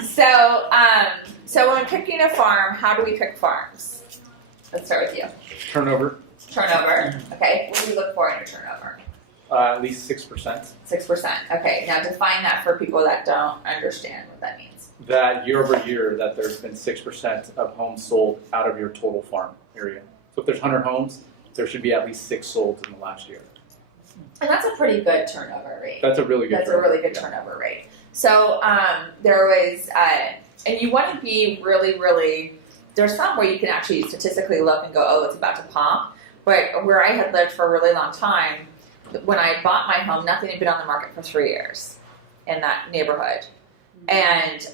So when picking a farm, how do we pick farms? Let's start with you. Turnover. Turnover. Okay. What do you look for in your turnover? At least 6%. 6%. Okay. Now define that for people that don't understand what that means. That year over year, that there's been 6% of homes sold out of your total farm area. So if there's 100 homes, there should be at least 6 sold in the last year. And that's a pretty good turnover rate. That's a really good. That's a really good turnover rate. So there was, and you want to be really, really. There's some where you can actually statistically look and go, oh, it's about to pop. But where I had lived for a really long time, when I bought my home, nothing had been on the market for 3 years in that neighborhood. And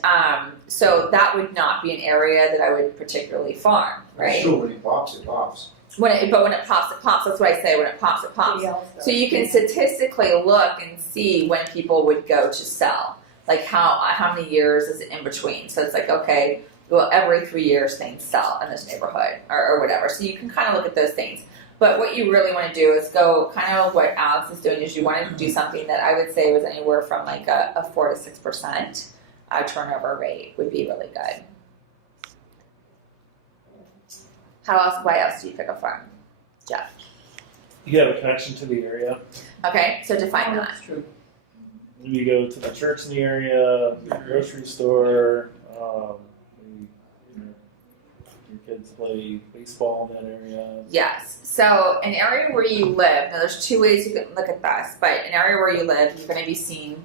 so that would not be an area that I would particularly farm, right? Sure, when it pops, it pops. But when it pops, it pops. That's what I say. When it pops, it pops. So you can statistically look and see when people would go to sell. Like how many years is it in between? So it's like, okay, well, every 3 years things sell in this neighborhood or whatever. So you can kind of look at those things. But what you really want to do is go kind of what Alex is doing is you want to do something that I would say was anywhere from like a 4 to 6% turnover rate would be really good. Why else do you pick a farm? Jeff? You have a connection to the area. Okay, so define that. That's true. You go to the church in the area, the grocery store, your kids play baseball in that area. Yes. So an area where you live, now there's 2 ways you can look at this, but an area where you live, you're going to be seen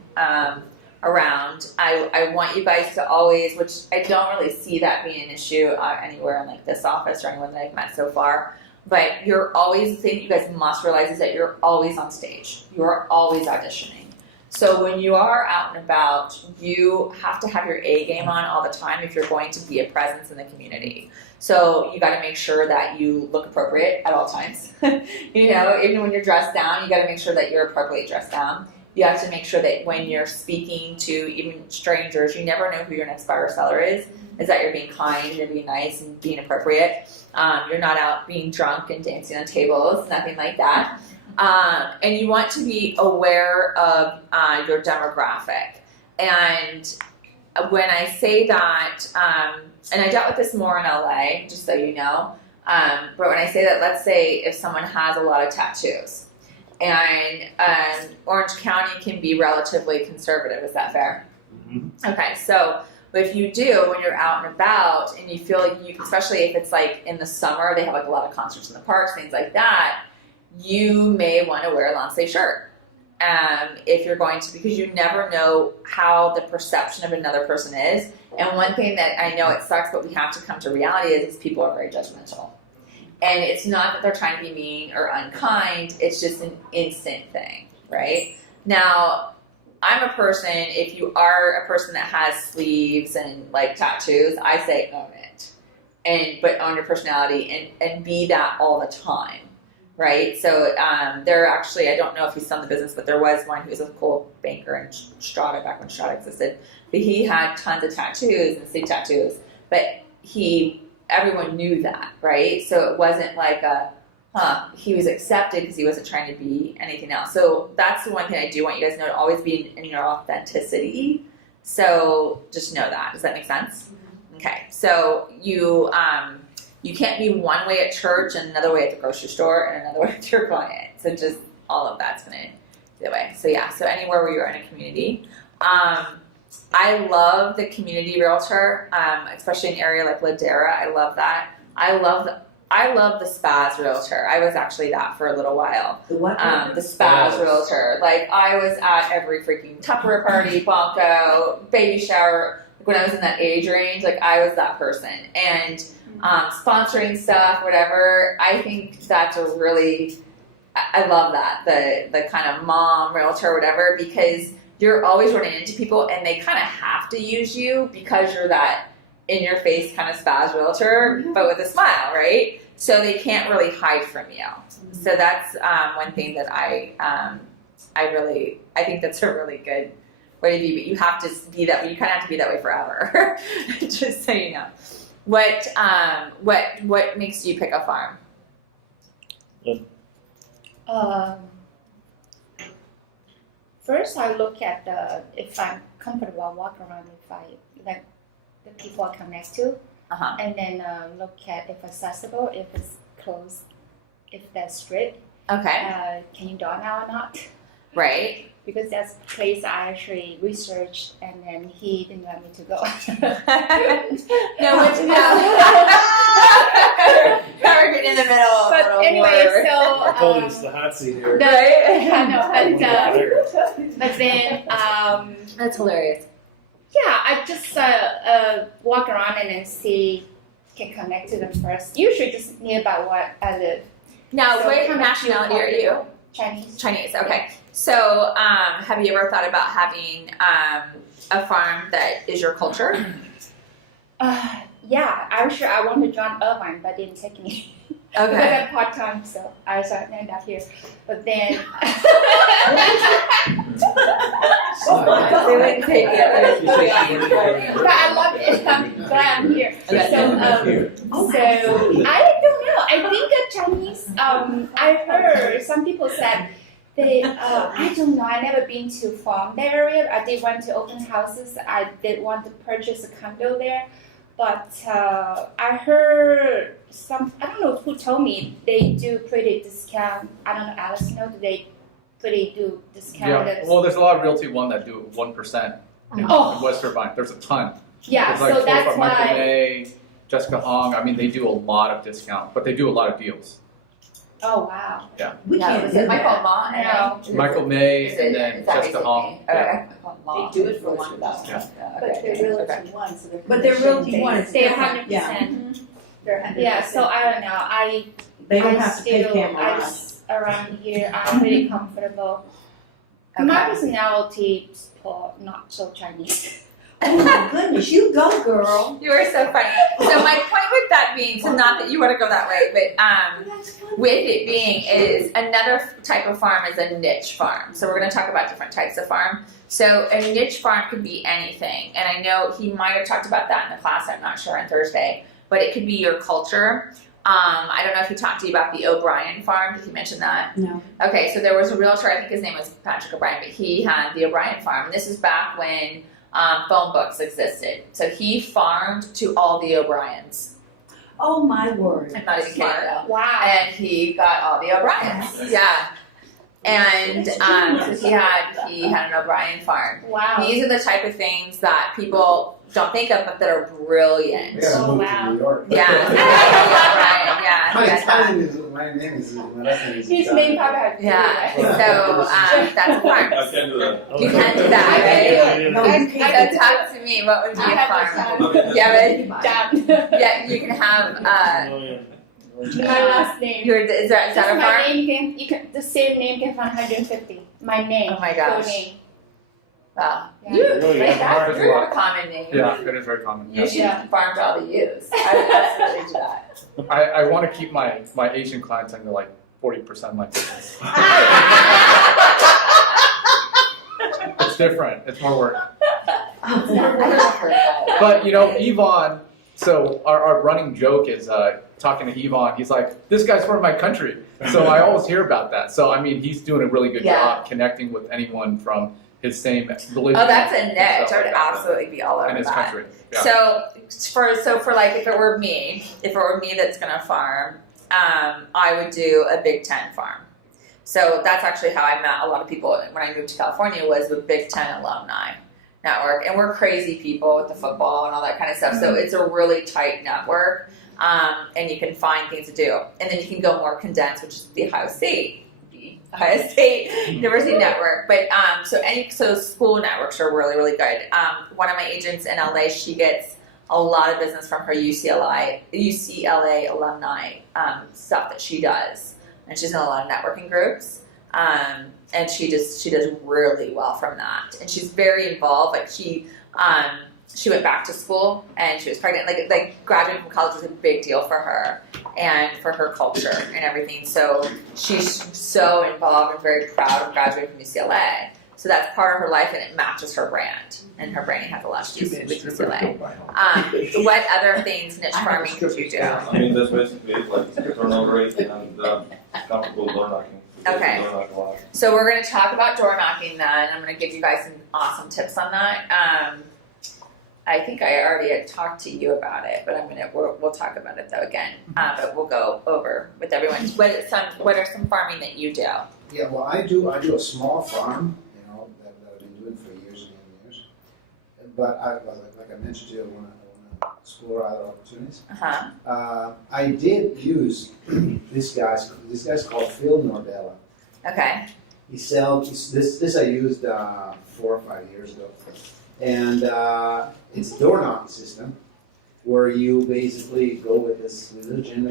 around. I want you guys to always, which I don't really see that being an issue anywhere in like this office or anyone that I've met so far, but you're always, the thing you guys must realize is that you're always on stage. You're always auditioning. So when you are out and about, you have to have your A game on all the time if you're going to be a presence in the community. So you got to make sure that you look appropriate at all times. You know, even when you're dressed down, you got to make sure that you're appropriately dressed down. You have to make sure that when you're speaking to even strangers, you never know who your next buyer or seller is that you're being kind, you're being nice and being appropriate. You're not out being drunk and dancing on tables, nothing like that. And you want to be aware of your demographic. And when I say that, and I dealt with this more in LA, just so you know, but when I say that, let's say if someone has a lot of tattoos, and Orange County can be relatively conservative, is that fair? Mm-hmm. Okay, so if you do, when you're out and about, and you feel like you, especially if it's like in the summer, they have like a lot of concerts in the parks, things like that, you may want to wear a long sleeve shirt. If you're going to, because you never know how the perception of another person is. And one thing that I know it sucks, but we have to come to reality is people are very judgmental. And it's not that they're trying to be mean or unkind, it's just an instant thing, right? Now, I'm a person, if you are a person that has sleeves and like tattoos, I say own it. But own your personality and be that all the time. Right, so there actually, I don't know if he's still in the business, but there was one who was a cool banker in Strata back when Strata existed. But he had tons of tattoos and sleeve tattoos, but everyone knew that, right? So it wasn't like he was accepted because he wasn't trying to be anything else. So that's the one thing I do want you guys to know, to always be in your authenticity. So just know that. Does that make sense? Mm-hmm. Okay, so you can't be one way at church and another way at the grocery store and another way with your client. So just all of that's going to be the way. So yeah, so anywhere where you're in a community. I love the community realtor, especially in an area like Ladera. I love that. I love the spas realtor. I was actually that for a little while. The what? The spas realtor. Like I was at every freaking Tupperware party, Bonko, baby shower. When I was in that age range, like I was that person. And sponsoring stuff, whatever. I think that's a really, I love that, the kind of mom realtor, whatever, because you're always running into people and they kind of have to use you because you're that in your face kind of spas realtor, but with a smile, right? So they can't really hide from you. So that's one thing that I think that's a really good way to be, but you have to be that, but you kind of have to be that way forever, just so you know. What makes you pick a farm? First, I look at if I'm comfortable, I walk around. If I that the people I connect to, Uh-huh. and then look at if accessible, if it's closed, if that's strict, Okay. can you door now or not? Right. Because that's a place I actually researched, and then he didn't let me to go. No, which We're in the middle of a But little anyway, war. so I told you it's the hot seat here. I know, Right. but then That's hilarious. yeah, I just walk around and then see, can connect to them first. Usually just nearby where I live. Now, So what kind of nationality are feel you? Chinese. Chinese. Okay. So, have you ever thought about having a farm that is your culture? Yeah, actually I want to join Irvine, but didn't take me. Because Okay. I'm part time, so I ended up here. But then They wouldn't take it. but I love it. I'm glad I'm here. Okay. So I don't know. I think that Chinese. I heard some people said they. I don't know. I never been to farm that area. I did want to open houses. I did want to purchase a condo there, but I heard some. I don't know who told me they do pretty discount. I don't know. Alice, know do they pretty do discount? Yeah. Well, there's a lot of Realty One that do 1% in Oh. West Irvine. There's a ton. Yeah. There's like So four that's from Michael why. May, Jessica Hong. I mean, they do a lot of discount, but they do a lot of deals. Oh wow. We Yeah, can't is do it Michael that. Ma? No. Michael May Is it- and then is that Jessica basically- Hong. Yeah. Okay. Michael Ma. They do it for 1,000. Yeah. But Okay. they're Realty Okay. One, so they're. But they're Realty One, it's They're different. 100%. Yeah. They're 100%. Yeah. So I don't know. They don't I have to pay still, camera. around here, I'm pretty comfortable. My personality is not so Chinese. Oh my goodness, you go, girl. You are so funny. So my point with that being, so not that you want to go that way, but That's funny. with it being is another type of farm is a niche farm. So we're going to talk about different types of farm. So a niche farm could be anything, and I know he might have talked about that in the class. I'm not sure on Thursday, but it could be your culture. I don't know if he talked to you about the O'Brien farm. Did he mention that? No. Okay, so there was a realtor. I think his name was Patrick O'Brien, but he had the O'Brien farm. And this is back when phone books existed. So he farmed to all the O'Briens. Oh my word. I'm not even kidding though. Wow. And he got all the O'Briens. Yeah. And so he had an O'Brien farm. Wow. These are the type of things that people don't think of, but that are brilliant. We gotta Oh, move wow. to New York. Yeah. O'Brien, yeah. My he had that. Italian is my name is my last name is His Italian. name probably had to do Yeah. with it. So that's a farm. I can do that. You can do that, right? No, you So can't. talk to me. What would be I a have farm? to Yeah, but Done. yeah, you can have. My last name. Is that Just a my farm? name you can the same name can find 150. My name. Oh my Full gosh. name. Wow. Yeah. You, Really, like, hard that's to your walk. common name. Yeah, it is very common. You should Yeah. farm to all the U's. I would absolutely do that. I want to keep my Asian clients under like 40% of my business. It's different. It's more work. But Yvonne. So our running joke is talking to Yvonne. He's like, "This guy's from my country." So I always hear about that. So I mean, he's doing a really good Yeah. job connecting with anyone from his same religion. Oh, that's a and niche. stuff I would like that. absolutely be all over In his that. country. Yeah. So for like if it were me that's gonna farm, I would do a Big Ten farm. So that's actually how I met a lot of people when I moved to California was with Big Ten alumni network, and we're crazy people with the football and all that kind of stuff. So it's a really tight network, and you can find things to do, and then you can go more condensed, which is the Ohio State University Network. But so school networks are really really good. One of my agents in LA, she gets a lot of business from her UCLA alumni stuff that she does, and she's in a lot of networking groups. And she does really well from that, and she's very involved. Like she went back to school and she was pregnant. Like graduating from college was a big deal for her and for her culture and everything. So she's so involved and very proud of graduating from UCLA. So that's part of her life, and it matches her brand. And her branding has a lot to do with UCLA. What other things niche farming could you do? I mean, that's basically it, like the turnover rate and comfortable door knocking. Okay. Door knock a lot. So we're going to talk about door knocking then. I'm going to give you guys some awesome tips on that. I think I already had talked to you about it, but we'll talk about it though again. But we'll go over with everyone. What are some farming that you do? Yeah, well, I do a small farm, that I've been doing for years and years. But like I mentioned to you, I want to explore other opportunities. I did use this guy's called Phil Nordella. Okay. He sells this. I used 4 or 5 years ago, and it's a door knocking system where you basically go with this agenda.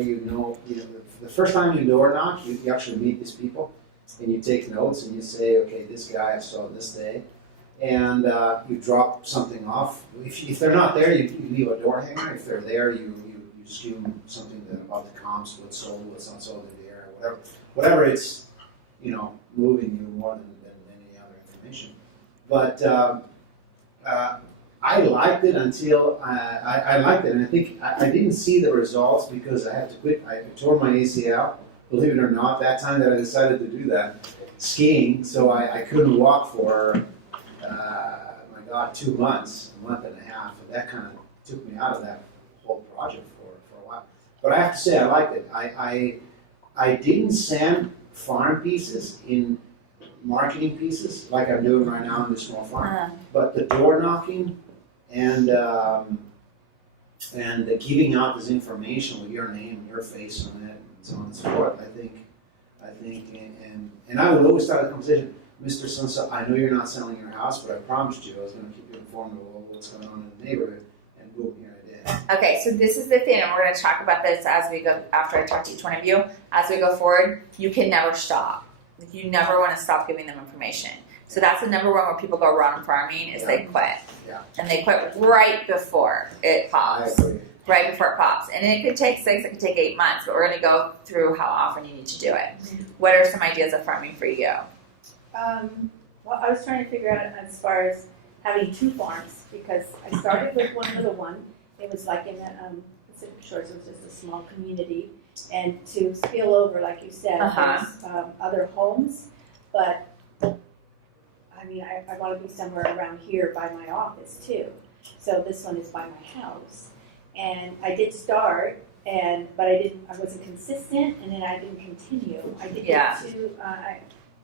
The first time you door knock, you actually meet these people, and you take notes and you say, okay, this guy I saw this day, and you drop something off. If they're not there, you leave a door hanger. If they're there, you just give them something about the comps, what's sold, what's not sold in the area, whatever it's moving you more than any other information. But I liked it until I liked it, and I think I didn't see the results because I had to quit. I tore my ACL, believe it or not, that time that I decided to do that, skiing, so I couldn't walk for, 2 months, a month and a half, and that kind of took me out of that whole project for a while. But I have to say I liked it. I didn't send farm pieces in marketing pieces like I'm doing right now in this small farm, but the door knocking and the giving out this information with your name and your face on it and so on and so forth, I think, and I would always start a conversation, Mr. So I know you're not selling your house, but I promised you I was going to keep you informed of what's going on in the neighborhood, and boom, here I did. Okay, so this is the thing, and we're going to talk about this as we go, after I talk to each one of you. As we go forward, you can never stop. You never want to stop giving them information. So that's the number one where people go wrong in farming is they quit. Yeah. And they quit right before it I pops. agree. Right before it pops. And it could take 6, it could take 8 months, but we're going to go through how often you need to do it. What are some ideas of farming for you? Well, I was trying to figure out as far as having 2 farms, because I started with one little one. It was like in the Pacific Shores, it was just a small community. And to spill over, like you said, there's other homes, but I mean, I want to be somewhere around here by my office too. So this one is by my house. And I did start, but I wasn't consistent, and then I didn't continue. I did get 2, I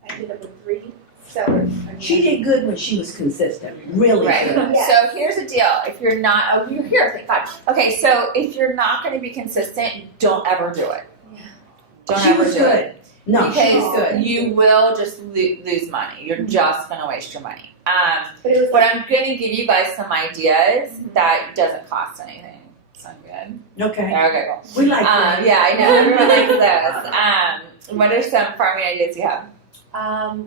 ended up with 3 sellers. She did good when she was consistent, really Right. good. Yes. So here's the deal. If you're not, you're here, thank God. Okay, so if you're not going to be consistent, don't ever do it. Yeah. Don't She ever was do good. it. No, she was Because good. you will just lose money. You're just going to waste your money. But it was But I'm going to give you guys some ideas that doesn't cost anything. Sound good? Okay. Okay, cool. We like that. Yeah, I know. Everyone likes those. What are some farming ideas you have?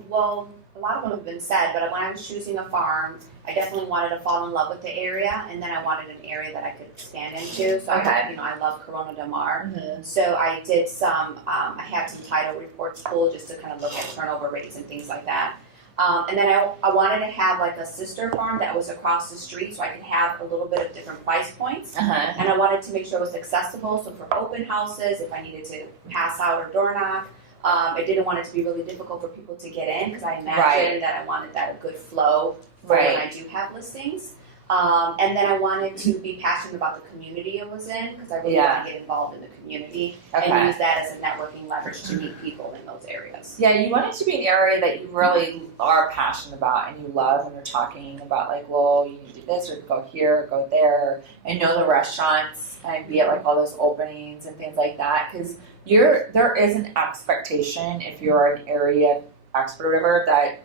Well, a lot of them have been said, but when I was choosing a farm, I definitely wanted to fall in love with the area, and then I wanted an area that I could expand into. So I love Corona Del Mar. So I did I had some title reports pulled just to kind of look at turnover rates and things like that. And then I wanted to have like a sister farm that was across the street so I could have a little bit of different price points. And I wanted to make sure it was accessible. So for open houses, if I needed to pass out or door knock, I didn't want it to be really difficult for people to get in because I imagined that I wanted that a good flow for when I do have listings. And then I wanted to be passionate about the community I was in because I really want to get involved in the community and use that as a networking leverage to meet people in those areas. Yeah, you want it to be an area that you really are passionate about and you love when you're talking about like, well, you need to do this or go here or go there and know the restaurants and be at like all those openings and things like that because there is an expectation if you're an area expert or whatever that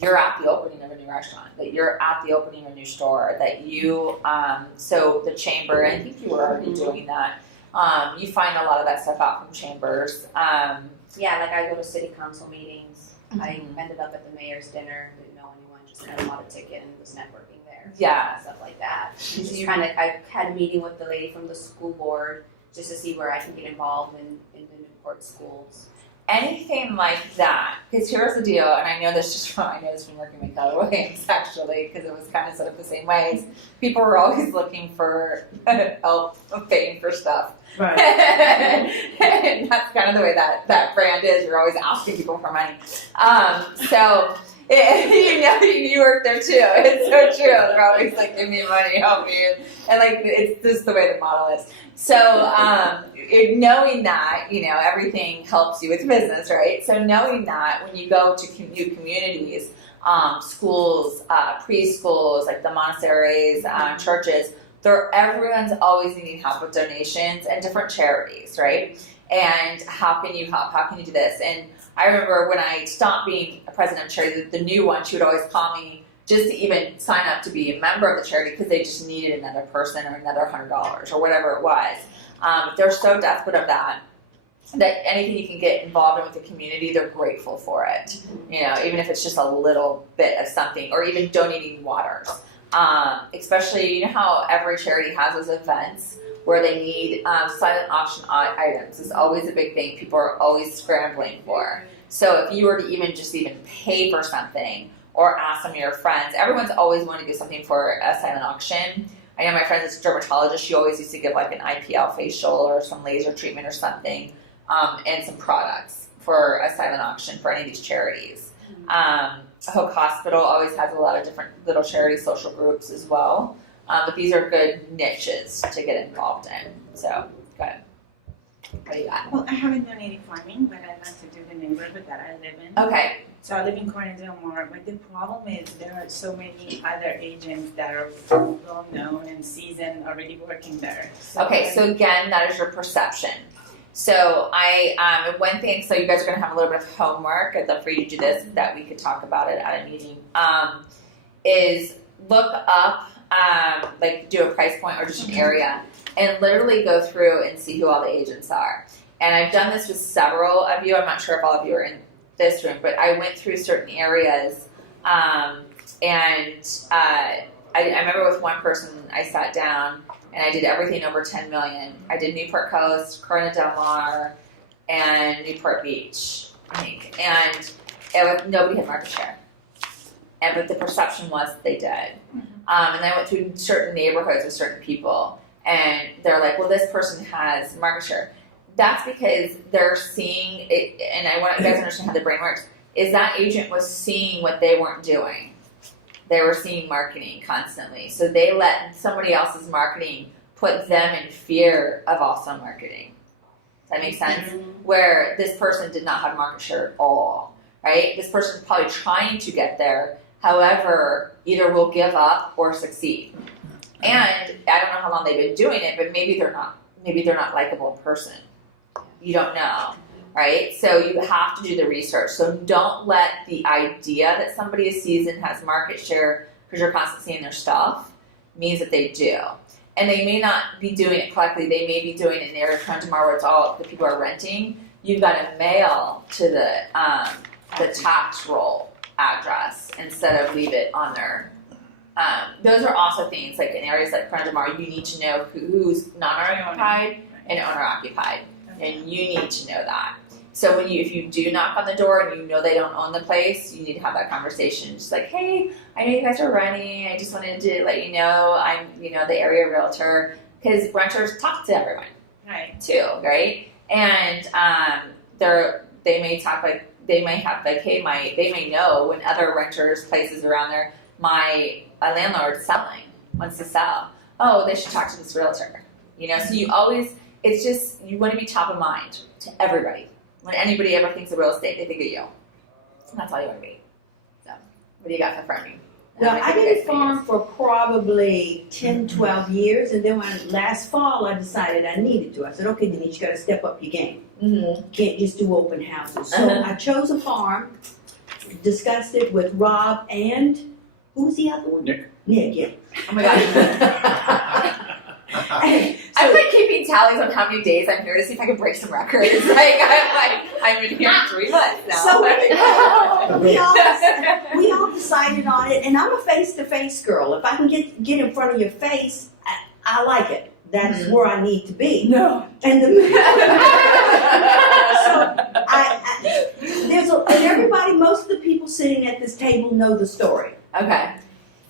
you're at the opening of a new restaurant, that you're at the opening of a new store, that you, so the chamber, and I think you were already doing that, you find a lot of that stuff out from chambers. Yeah, like I go to city council meetings. I ended up at the mayor's dinner, didn't know anyone, just kind of bought a ticket and was networking there. Yeah. Stuff like that. I had a meeting with the lady from the school board just to see where I can get involved in the Newport schools. Anything like that, because here's the deal, and I know this from working with Keller Williams actually, because it was kind of set up the same ways. People were always looking for help paying for stuff. Right. And that's kind of the way that brand is. You're always asking people for money. So you work there too. It's so true. They're always like, give me money, help me, and like it's just the way the model is. So knowing that, everything helps you with business, right? So knowing that when you go to new communities, schools, preschools, like the monasteries, churches, everyone's always needing help with donations and different charities, right? And how can you help? How can you do this? And I remember when I stopped being a president of charity, the new one, she would always call me just to even sign up to be a member of the charity because they just needed another person or another $100 or whatever it was. They're so desperate of that anything you can get involved in with the community, they're grateful for it. Even if it's just a little bit of something, or even donating waters. Especially, how every charity has those events where they need silent auction items. Is always a big thing. People are always scrambling for. So if you were to even pay for something or ask some of your friends, everyone's always wanting to do something for a silent auction. I know my friend is a dermatologist. She always used to give like an IPL facial or some laser treatment or something, and some products for a silent auction for any of these charities. Hook Hospital always has a lot of different little charity social groups as well. But these are good niches to get involved in. So, go ahead. What do you got? Well, I haven't done any farming, but I like to do the neighborhood that I live in. Okay. So I live in Coronel Del Mar, but the problem is there are so many other agents that are well known and seasoned already working there. Okay, so again, that is your perception. So one thing, so you guys are going to have a little bit of homework. I'd love for you to do this, that we could talk about it at a meeting, is look up, do a price point or just an area, and literally go through and see who all the agents are. And I've done this with several of you. I'm not sure if all of you are in this room, but I went through certain areas, and I remember with one person, I sat down and I did everything over 10 million. I did Newport Coast, Coronel Del Mar, and Newport Beach, I think. And nobody had market share. But the perception was that they did. And I went through certain neighborhoods with certain people, and they're like, well, this person has market share. That's because they're seeing it, and I want you guys to understand how the brain works, is that agent was seeing what they weren't doing. They were seeing marketing constantly. So they let somebody else's marketing put them in fear of also marketing. Does that make sense? Where this person did not have market share at all, right? This person's probably trying to get there, however, either will give up or succeed. And I don't know how long they've been doing it, but maybe they're not likable in person. You don't know, right? So you have to do the research. So don't let the idea that somebody is seasoned, has market share, because you're constantly seeing their stuff, means that they do. And they may not be doing it correctly. They may be doing it in an area of tomorrow where it's all the people are renting. You've got to mail to the tax roll address instead of leave it on their. Those are also things like in areas like Coronel Del Mar, you need to know who's non-owner occupied and owner occupied, and you need to know that. So if you do knock on the door and you know they don't own the place, you need to have that conversation. Just like, hey, I know you guys are renting. I just wanted to let you know I'm the area realtor, because renters talk to everyone, Right. too, right? And they may talk like they may have like, hey, they may know when other renters places around there, my landlord wants to sell. Oh, they should talk to this realtor. So you always, it's just, you want to be top of mind to everybody. When anybody ever thinks of real estate, they think of you. And that's all you want to be. So, what do you got for farming? Well, I didn't farm for probably 10, 12 years, and then last fall I decided I needed to. I said, okay, Denise, you got to step up your game. Mm-hmm. You can't just do open houses. So I chose a farm, discussed it with Rob and, who's the other one? Nick, yeah. Oh my God. I'm like keeping tallies on how many days I'm here to see if I can break some records. I'm in here 3 months now. So we all decided on it, and I'm a face-to-face girl. If I can get in front of your face, I like it. That's where I need to be. No. And and everybody, most of the people sitting at this table know the story. Okay.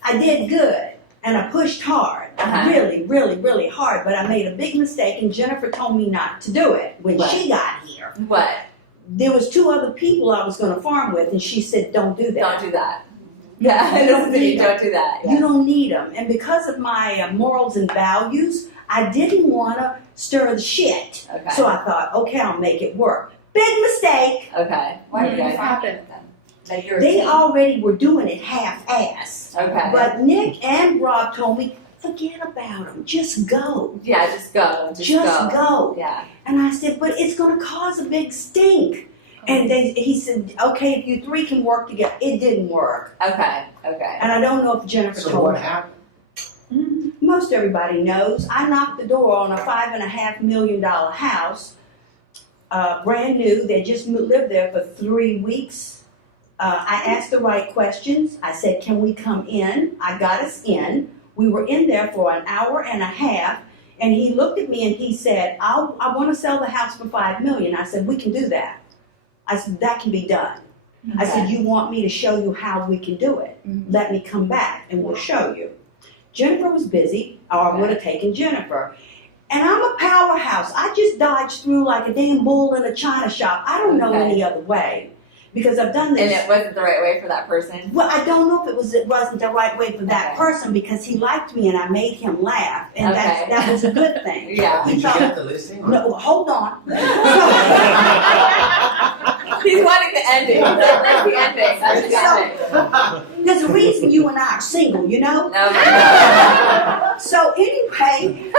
I did good, and I pushed hard. Really, really, really hard, but I made a big mistake, and Jennifer told me not to do it when she got here. What? there was 2 other people I was gonna farm with, and she said, don't do that. Don't do that. Yeah, You don't need don't do that. You don't need them. And because of my morals and values, I didn't wanna stir the shit. Okay. So I thought, okay, I'll make it work. Big mistake. Okay. Why did you guys happen? happen then? Like you're a They team. already were doing it half-ass. Okay. But Nick and Rob told me, forget about them. Just go. Yeah, just go. Just go. Yeah. And I said, but it's going to cause a big stink. And he said, okay, if you 3 can work together. It didn't work. Okay. Okay. And I don't know if Jennifer So told what me. happened? Most everybody knows. I knocked the door on a $5.5 million house, brand new. They just lived there for 3 weeks. I asked the right questions. I said, can we come in? I got us in. We were in there for an hour and a half. And he looked at me and he said, I want to sell the house for $5 million. I said, we can do that. I said, that can be done. I said, you want me to show you how we can do it? Let me come back and we'll show you. Jennifer was busy, or I would have taken Jennifer. And I'm a powerhouse. I just dodged through like a damn bull in a china shop. I don't know any other way. Because I've done this. And it wasn't the right way for that person? Well, I don't know if it wasn't the right way for that person because he liked me and I made him laugh. And that was a good thing. Yeah. Did you get the listing? Or? No, hold on. He's wanting the ending. That's the ending. That's the ending. There's a reason you and I are single, you know? So anyway,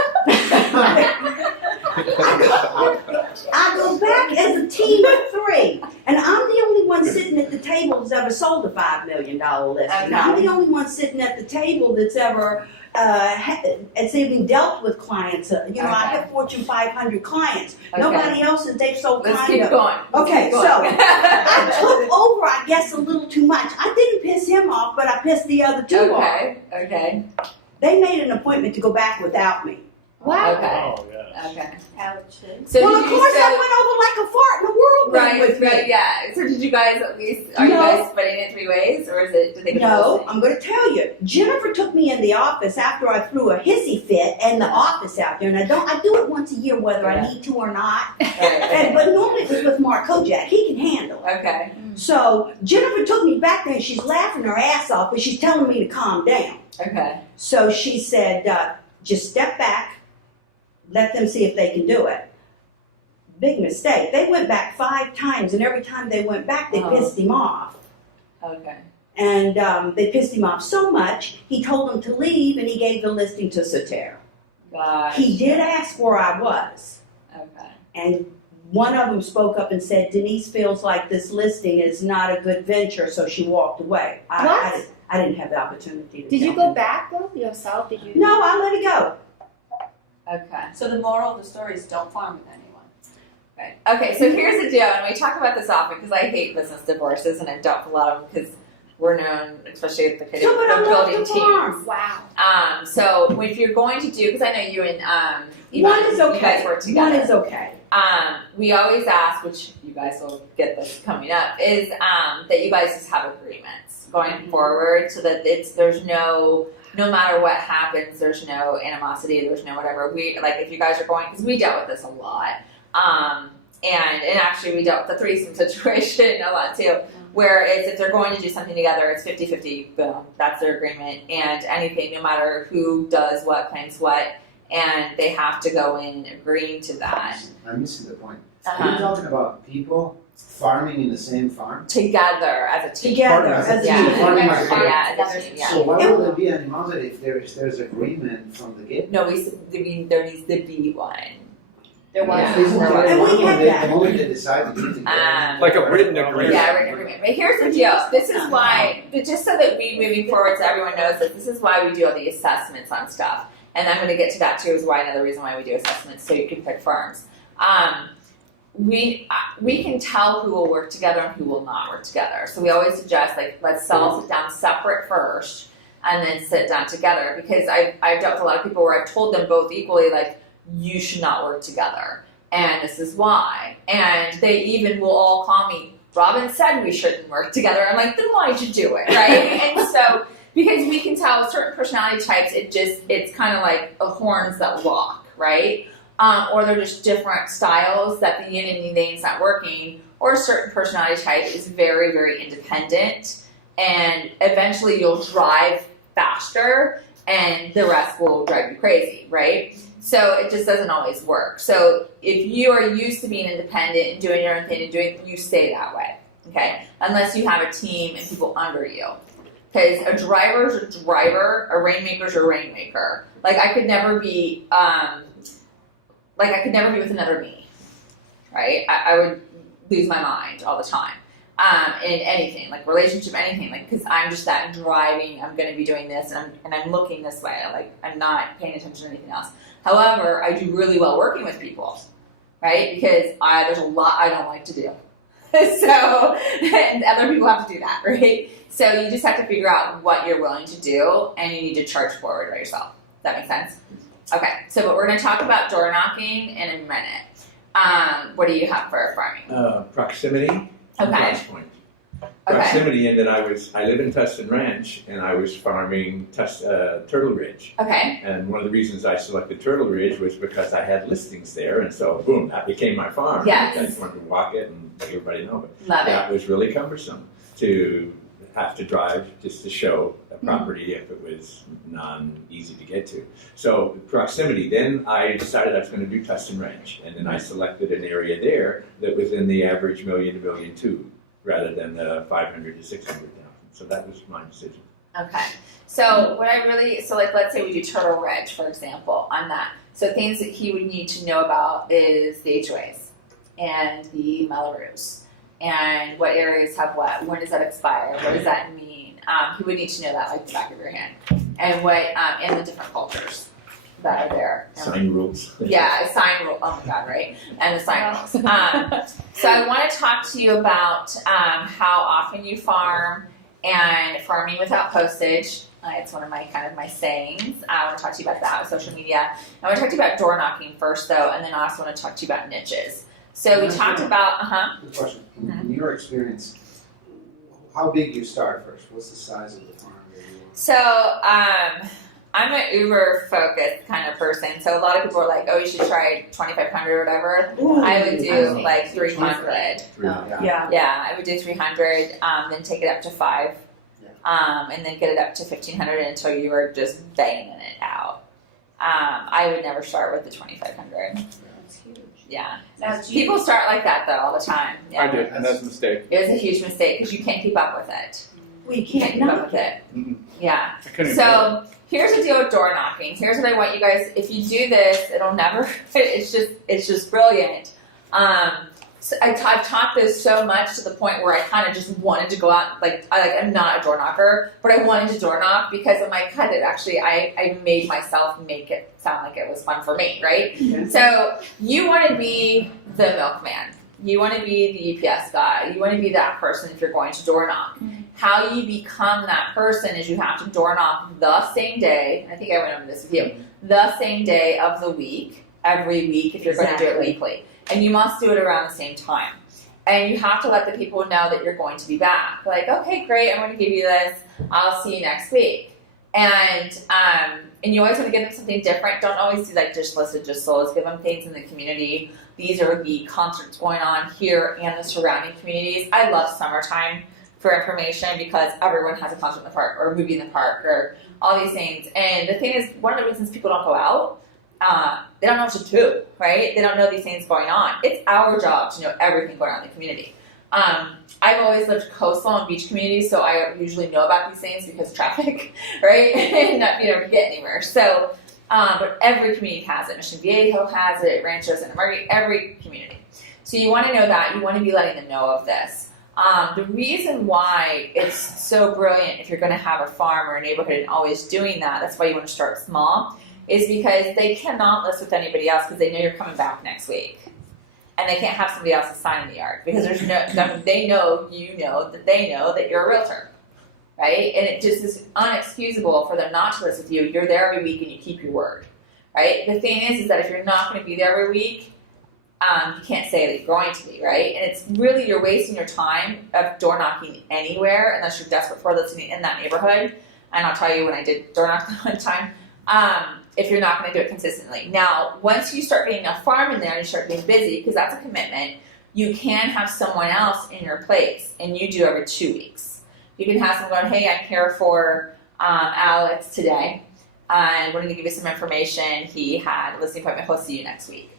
I go back as a team of 3, and I'm the only one sitting at the table that's ever sold a $5 million listing. Okay. I'm the only one sitting at the table that's ever it's even dealt with clients. I have Fortune 500 clients. Okay. Nobody else is. They've sold Let's clients. keep going. Okay, so I took over, I guess, a little too much. I didn't piss him off, but I pissed the other 2 off. Okay. They made an appointment to go back without me. Wow. Okay. Oh, yeah. Okay. Ouch. So Well, did of you course, still- I went over like a fart in a whirlwind with me. Right, yeah. So did you guys at least, are you No. guys splitting it 3 ways, or is it, do they get No, the I'm going to tell you. Jennifer took me in the office after I threw a hissy fit and the office out there, and I do it once a year whether I need to or not. But normally it was with Mark Kojak. He can handle it. Okay. So Jennifer took me back there, and she's laughing her ass off, but she's telling me to calm down. Okay. So she said, just step back, let them see if they can do it. Big mistake. They went back 5 times, and every time they went back, they pissed him off. Okay. And they pissed him off so much, he told them to leave, and he gave the listing to Soter. Gosh. He did ask where I was, Okay. and one of them spoke up and said, Denise feels like this listing is not a good venture, so she walked away. I didn't have the opportunity to Did you tell go him. back though yourself? Did you? No, I let it go. Okay. So the moral of the story is don't farm with anyone. Right. Okay, so here's the deal, and we talk about this often because I hate business divorces, and I dump a lot of them because we're known, especially at the So, but I love building the farm. teams. Wow. So if you're going to do, because I know you and Yvonne, One is okay. you guys work together. One is okay. We always ask, which you guys will get this coming up, is that you guys just have agreements going forward, so that there's no matter what happens, there's no animosity, there's no whatever. We like if you guys are going, because we dealt with this a lot, and actually we dealt with the threesome situation a lot too. Where it's if they're going to do something together, it's 50-50, boom, that's their agreement. And anything, no matter who does what, claims what, and they have to go in agreeing to that. I'm missing the point. Uh-huh. You're talking about people farming in the same farm? Together as a team. Together As as a a team. team. Farming Yeah, as a team. as a team, yeah. So why would there be animosity if there's agreement from the get? No, there needs to be one. There was. Yeah. Isn't there And we one had when that. the moment they decide to be together? Like a written agreement. Yeah, written agreement. But here's the deal. This is why, but just so that we moving forward, so everyone knows that this is why we do all the assessments on stuff. And I'm going to get to that too. Is why another reason why we do assessments, so you can pick firms. We can tell who will work together and who will not work together. So we always suggest let's all sit down separate first, and then sit down together. Because I've dealt with a lot of people where I've told them both equally you should not work together, and this is why. And they even will all call me, Robin said we shouldn't work together. I'm like, then why'd you do it, right? And so, because we can tell certain personality types, it's kind of like horns that walk, right? Or they're just different styles that the yin and the yang's not working, or a certain personality type is very, very independent, and eventually you'll drive faster and the rest will drive you crazy, right? So it just doesn't always work. So if you are used to being independent and doing your own thing and you stay that way, okay? Unless you have a team and people under you. Because a driver's a driver, a rainmaker's a rainmaker. Like I could never be with another me, right? I would lose my mind all the time. In anything, like relationship, anything, like, because I'm just that driving, I'm going to be doing this, and I'm looking this way, like, I'm not paying attention to anything else. However, I do really well working with people, right? Because there's a lot I don't like to do. So, and other people have to do that, right? So you just have to figure out what you're willing to do, and you need to charge forward by yourself. Does that make sense? Okay, so but we're going to talk about door knocking in a minute. What do you have for farming? Proximity. Okay. Price point. Proximity in that I live in Tustin Ranch and I was farming Turtle Ridge. Okay. And one of the reasons I selected Turtle Ridge was because I had listings there, and so boom, that became my farm. Yes. I just wanted to walk it and let everybody know. But Love it. that was really cumbersome to have to drive just to show a property if it was non-easy to get to. So proximity, then I decided I was going to do Tustin Ranch, and then I selected an area there that was in the average $1 million to $1.2 million rather than the 500 to 600,000. So that was my decision. Okay. So like let's say we do Turtle Ridge, for example, on that. So things that he would need to know about is the HOAs and the Melrose and what areas have what, when does that expire, what does that mean? He would need to know that like the back of your hand. And what, and the different cultures that are there. Sign rules. Yeah, sign rule. Oh my God, right? And the sign rules. So I want to talk to you about how often you farm and farming without postage. It's one of my sayings. I want to talk to you about that with social media. I want to talk to you about door knocking first, though, and then I also want to talk to you about niches. So we talked about, Good question. In your experience, how big do you start first? What's the size of the farm that you want? So I'm an Uber focused kind of person. So a lot of people are like, oh, you should try 2,500 or whatever. Ooh, I would do amazing. like 300. Yeah. Yeah, I would do 300, then take it up to 5, and then get it up to 1,500 until you are just banging it out. I would never start with the 2,500. That's huge. Yeah. Now, People start like that though all the time. Yeah. I did, and that's a mistake. It was a huge mistake because you can't keep up with it. We You can't can't keep up knock with it. Yeah. I couldn't even do So here's the deal with door knocking. Here's what I want you guys. If you do this, it'll never. It's just brilliant. So I've taught this so much to the point where I kind of just wanted to go out. I'm not a door knocker, but I wanted to door knock because I'm like, kind of actually, I made myself make it sound like it was fun for me, right? So you want to be the milkman. You want to be the UPS guy. You want to be that person if you're going to door knock. How you become that person is you have to door knock the same day. I think I went over this with you. The same day of the week, every week if you're going to do it weekly. And you must do it around the same time. And you have to let the people know that you're going to be back. Like, okay, great, I'm going to give you this. I'll see you next week. And you always want to give them something different. Don't always do like just listed, just sold. Give them things in the community. These are the concerts going on here and the surrounding communities. I love summertime for information because everyone has a concert in the park or a movie in the park or all these things. And the thing is, one of the reasons people don't go out, they don't know what to do, right? They don't know these things going on. It's our job to know everything going on in the community. I've always lived coastal and beach communities, so I usually know about these things because of traffic, right? And not being able to get anywhere. So, but every community has it. Mission Viejo has it, Rancho Santa Margarita, every community. So you want to know that. You want to be letting them know of this. The reason why it's so brilliant if you're going to have a farm or a neighborhood and always doing that, that's why you want to start small, is because they cannot list with anybody else because they know you're coming back next week. And they can't have somebody else's sign in the yard because there's they know that they know that you're a realtor, right? And it just is unexcusable for them not to list with you. You're there every week and you keep your word, right? The thing is that if you're not going to be there every week, you can't say that you're going to be, right? And it's really, you're wasting your time of door knocking anywhere unless you're desperate for listening in that neighborhood. And I'll tell you when I did door knock one time, if you're not going to do it consistently. Now, once you start getting a farm in there and you start getting busy, because that's a commitment, you can have someone else in your place, and you do every 2 weeks. You can have someone going, hey, I'm here for Alex today. I wanted to give you some information. He had a listing appointment. He'll see you next week.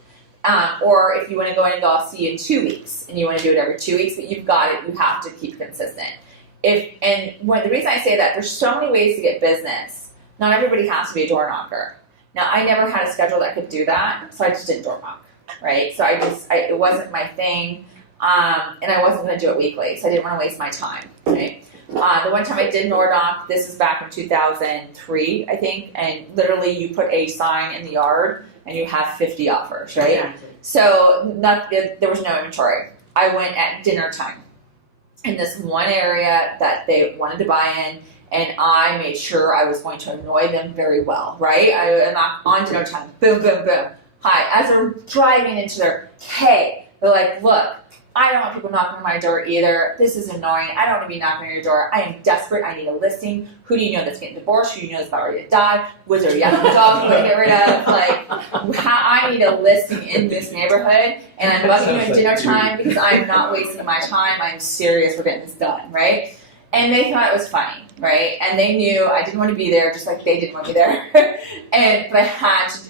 Or if you want to go in and go, I'll see you in 2 weeks, and you want to do it every 2 weeks, but you've got it. You have to keep consistent. The reason I say that, there's so many ways to get business. Not everybody has to be a door knocker. Now, I never had a schedule that could do that, so I just didn't door knock, right? So it wasn't my thing, and I wasn't going to do it weekly, so I didn't want to waste my time, right? The one time I did door knock, this was back in 2003, I think, and literally you put a sign in the yard and you have 50 offers, right? Exactly. So there was no inventory. I went at dinner time in this one area that they wanted to buy in, and I made sure I was going to annoy them very well, right? I'm on dinner time, boom, boom, boom. Hi, as they're driving into their, hey, they're like, look, I don't want people knocking on my door either. This is annoying. I don't want to be knocking on your door. I am desperate. I need a listing. Who do you know that's getting divorced? Who do you know that's about ready to die? Was there a yucky dog you want to get rid of? Like, I need a listing in this neighborhood, and I'm bugging you at dinner time because I'm not wasting my time. I'm serious. We're getting this done, right? And they thought it was funny, right? And they knew I didn't want to be there, just like they didn't want to be there.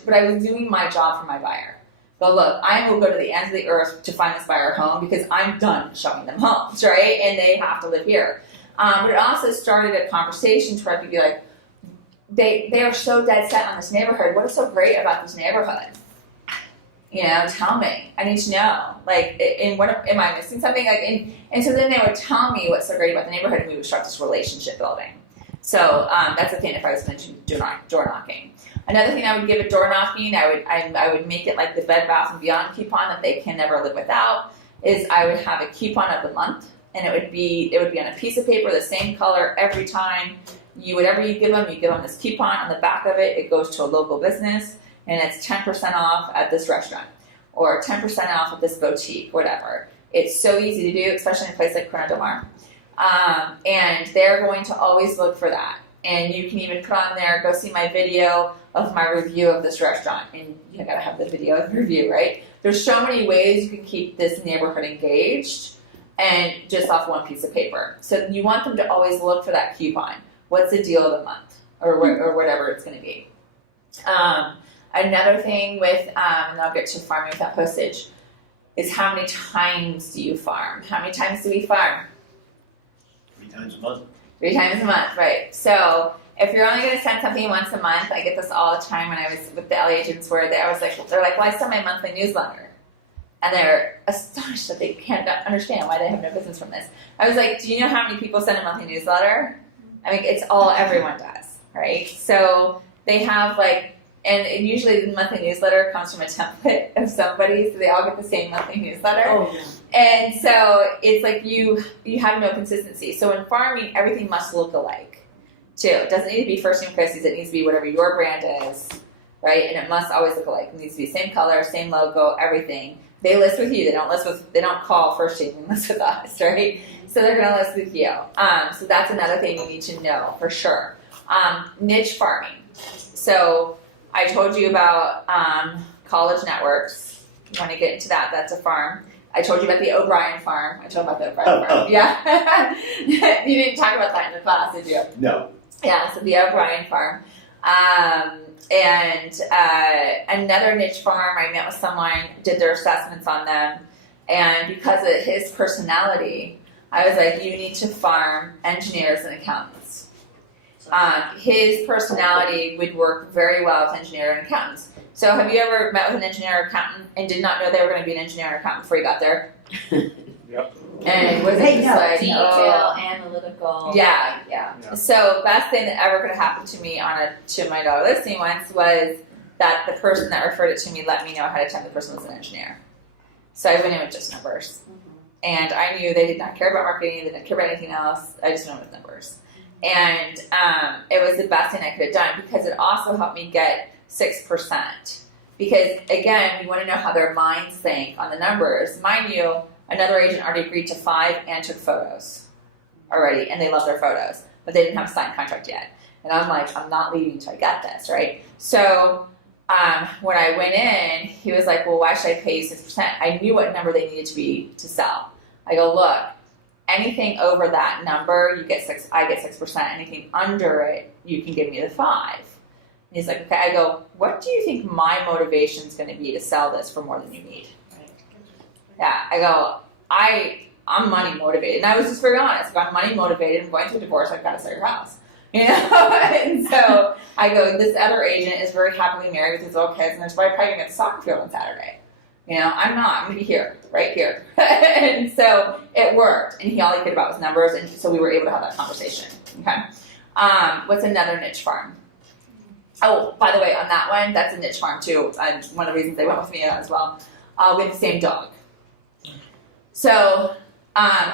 But I was doing my job for my buyer. But look, I will go to the ends of the earth to find this buyer a home because I'm done showing them homes, right? And they have to live here. But it also started a conversation where I could be like, they are so dead set on this neighborhood. What is so great about this neighborhood? You know, tell me. I need to know. Like, am I missing something? Like, and so then they would tell me what's so great about the neighborhood, and we would start this relationship building. So that's the thing. If I was mentioning door knocking. Another thing I would give at door knocking, I would make it like the Bed Bath & Beyond coupon that they can never live without, is I would have a coupon of the month, and it would be on a piece of paper, the same color every time. Whatever you give them this coupon. On the back of it, it goes to a local business, and it's 10% off at this restaurant, or 10% off at this boutique, whatever. It's so easy to do, especially in a place like Corona Del Mar. And they're going to always look for that. And you can even put on there, go see my video of my review of this restaurant. And you gotta have the video of the review, right? There's so many ways you can keep this neighborhood engaged, and just off one piece of paper. So you want them to always look for that coupon. What's the deal of the month? Or whatever it's gonna be. Another thing with, and I'll get to farming without postage, is how many times do you farm? How many times do we farm? 3 times a month. 3 times a month, right. So if you're only going to send something once a month, I get this all the time when I was with the LA agents where they're like, well, I send my monthly newsletter. And they're astonished that they can't understand why they have no business from this. I was like, do you know how many people send a monthly newsletter? I mean, it's all everyone does, right? So they have and usually the monthly newsletter comes from a template of somebody, so they all get the same monthly newsletter. Oh, yeah. And so it's like you have no consistency. So in farming, everything must look alike, too. It doesn't need to be First Name Christie's. It needs to be whatever your brand is, right? And it must always look alike. It needs to be same color, same logo, everything. They list with you. They don't call First Name and list with us, right? So they're going to list with you. So that's another thing you need to know for sure. Niche farming. So I told you about college networks. You want to get into that? That's a farm. I told you about the O'Brien farm. I told you about the O'Brien farm. Yeah. You didn't talk about that in the class, did you? No. Yeah, so the O'Brien farm. And another niche farm, I met with someone, did their assessments on them. And because of his personality, I was like, you need to farm engineers and accountants. His personality would work very well with engineer and accountants. So have you ever met with an engineer or accountant and did not know they were going to be an engineer or accountant before you got there? Yep. And was it just like detail, analytical? Yeah. So best thing that ever could have happened to me on a $2 million listing once was that the person that referred it to me let me know ahead of time the person was an engineer. So I went in with just numbers. And I knew they did not care about marketing, they didn't care about anything else. I just went with numbers. And it was the best thing I could have done because it also helped me get 6%. Because again, you want to know how their minds think on the numbers. Mind you, another agent already agreed to 5 and took photos already, and they love their photos, but they didn't have a signed contract yet. And I'm like, I'm not leaving until I get this, right? So when I went in, he was like, well, why should I pay you 6%? I knew what number they needed to be to sell. I go, look, anything over that number, I get 6%. Anything under it, you can give me the 5%. And he's like, okay. I go, what do you think my motivation is going to be to sell this for more than you need? Yeah, I go, I'm money motivated. And I was just very honest. If I'm money motivated, I'm going through a divorce, I've got to sell your house. You know? And so I go, this other agent is very happily married with his little kids, and they're probably going to get the soccer field on Saturday. You know, I'm not. I'm going to be here, right here. And so it worked. And all he cared about was numbers, and so we were able to have that conversation. Okay. What's another niche farm? Oh, by the way, on that one, that's a niche farm too. And one of the reasons they went with me as well. We have the same dog. So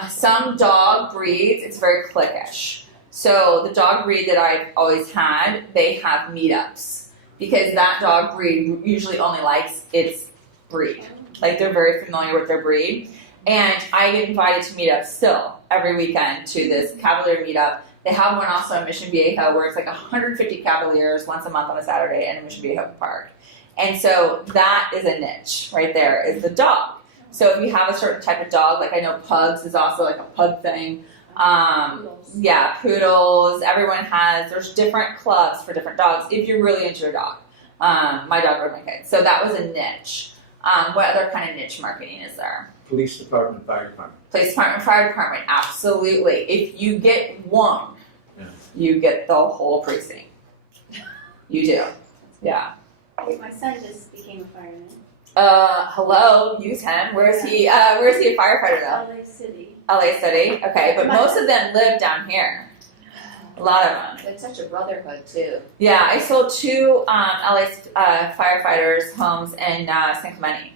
some dog breeds, it's very cliquish. So the dog breed that I've always had, they have meetups because that dog breed usually only likes its breed. Like they're very familiar with their breed. And I get invited to meetups still every weekend to this Cavalier meetup. They have one also in Mission Viejo where it's like 150 Cavaliers once a month on a Saturday in Mission Viejo Park. And so that is a niche right there, is the dog. So if you have a certain type of dog, like I know pugs is also like a pug thing. Yeah, poodles. Everyone there's different clubs for different dogs if you're really into your dog. My dog or my kids. So that was a niche. What other kind of niche marketing is there? Police department, fire department. Police department, fire department, absolutely. If you get one, you get the whole precinct. You do. Yeah. My son just became a fireman. Hello, use him. Where's he a firefighter though? LA City. LA City, okay, but most of them live down here. A lot of them. It's such a brotherhood too. Yeah, I sold 2 LA firefighters' homes in San Clemente.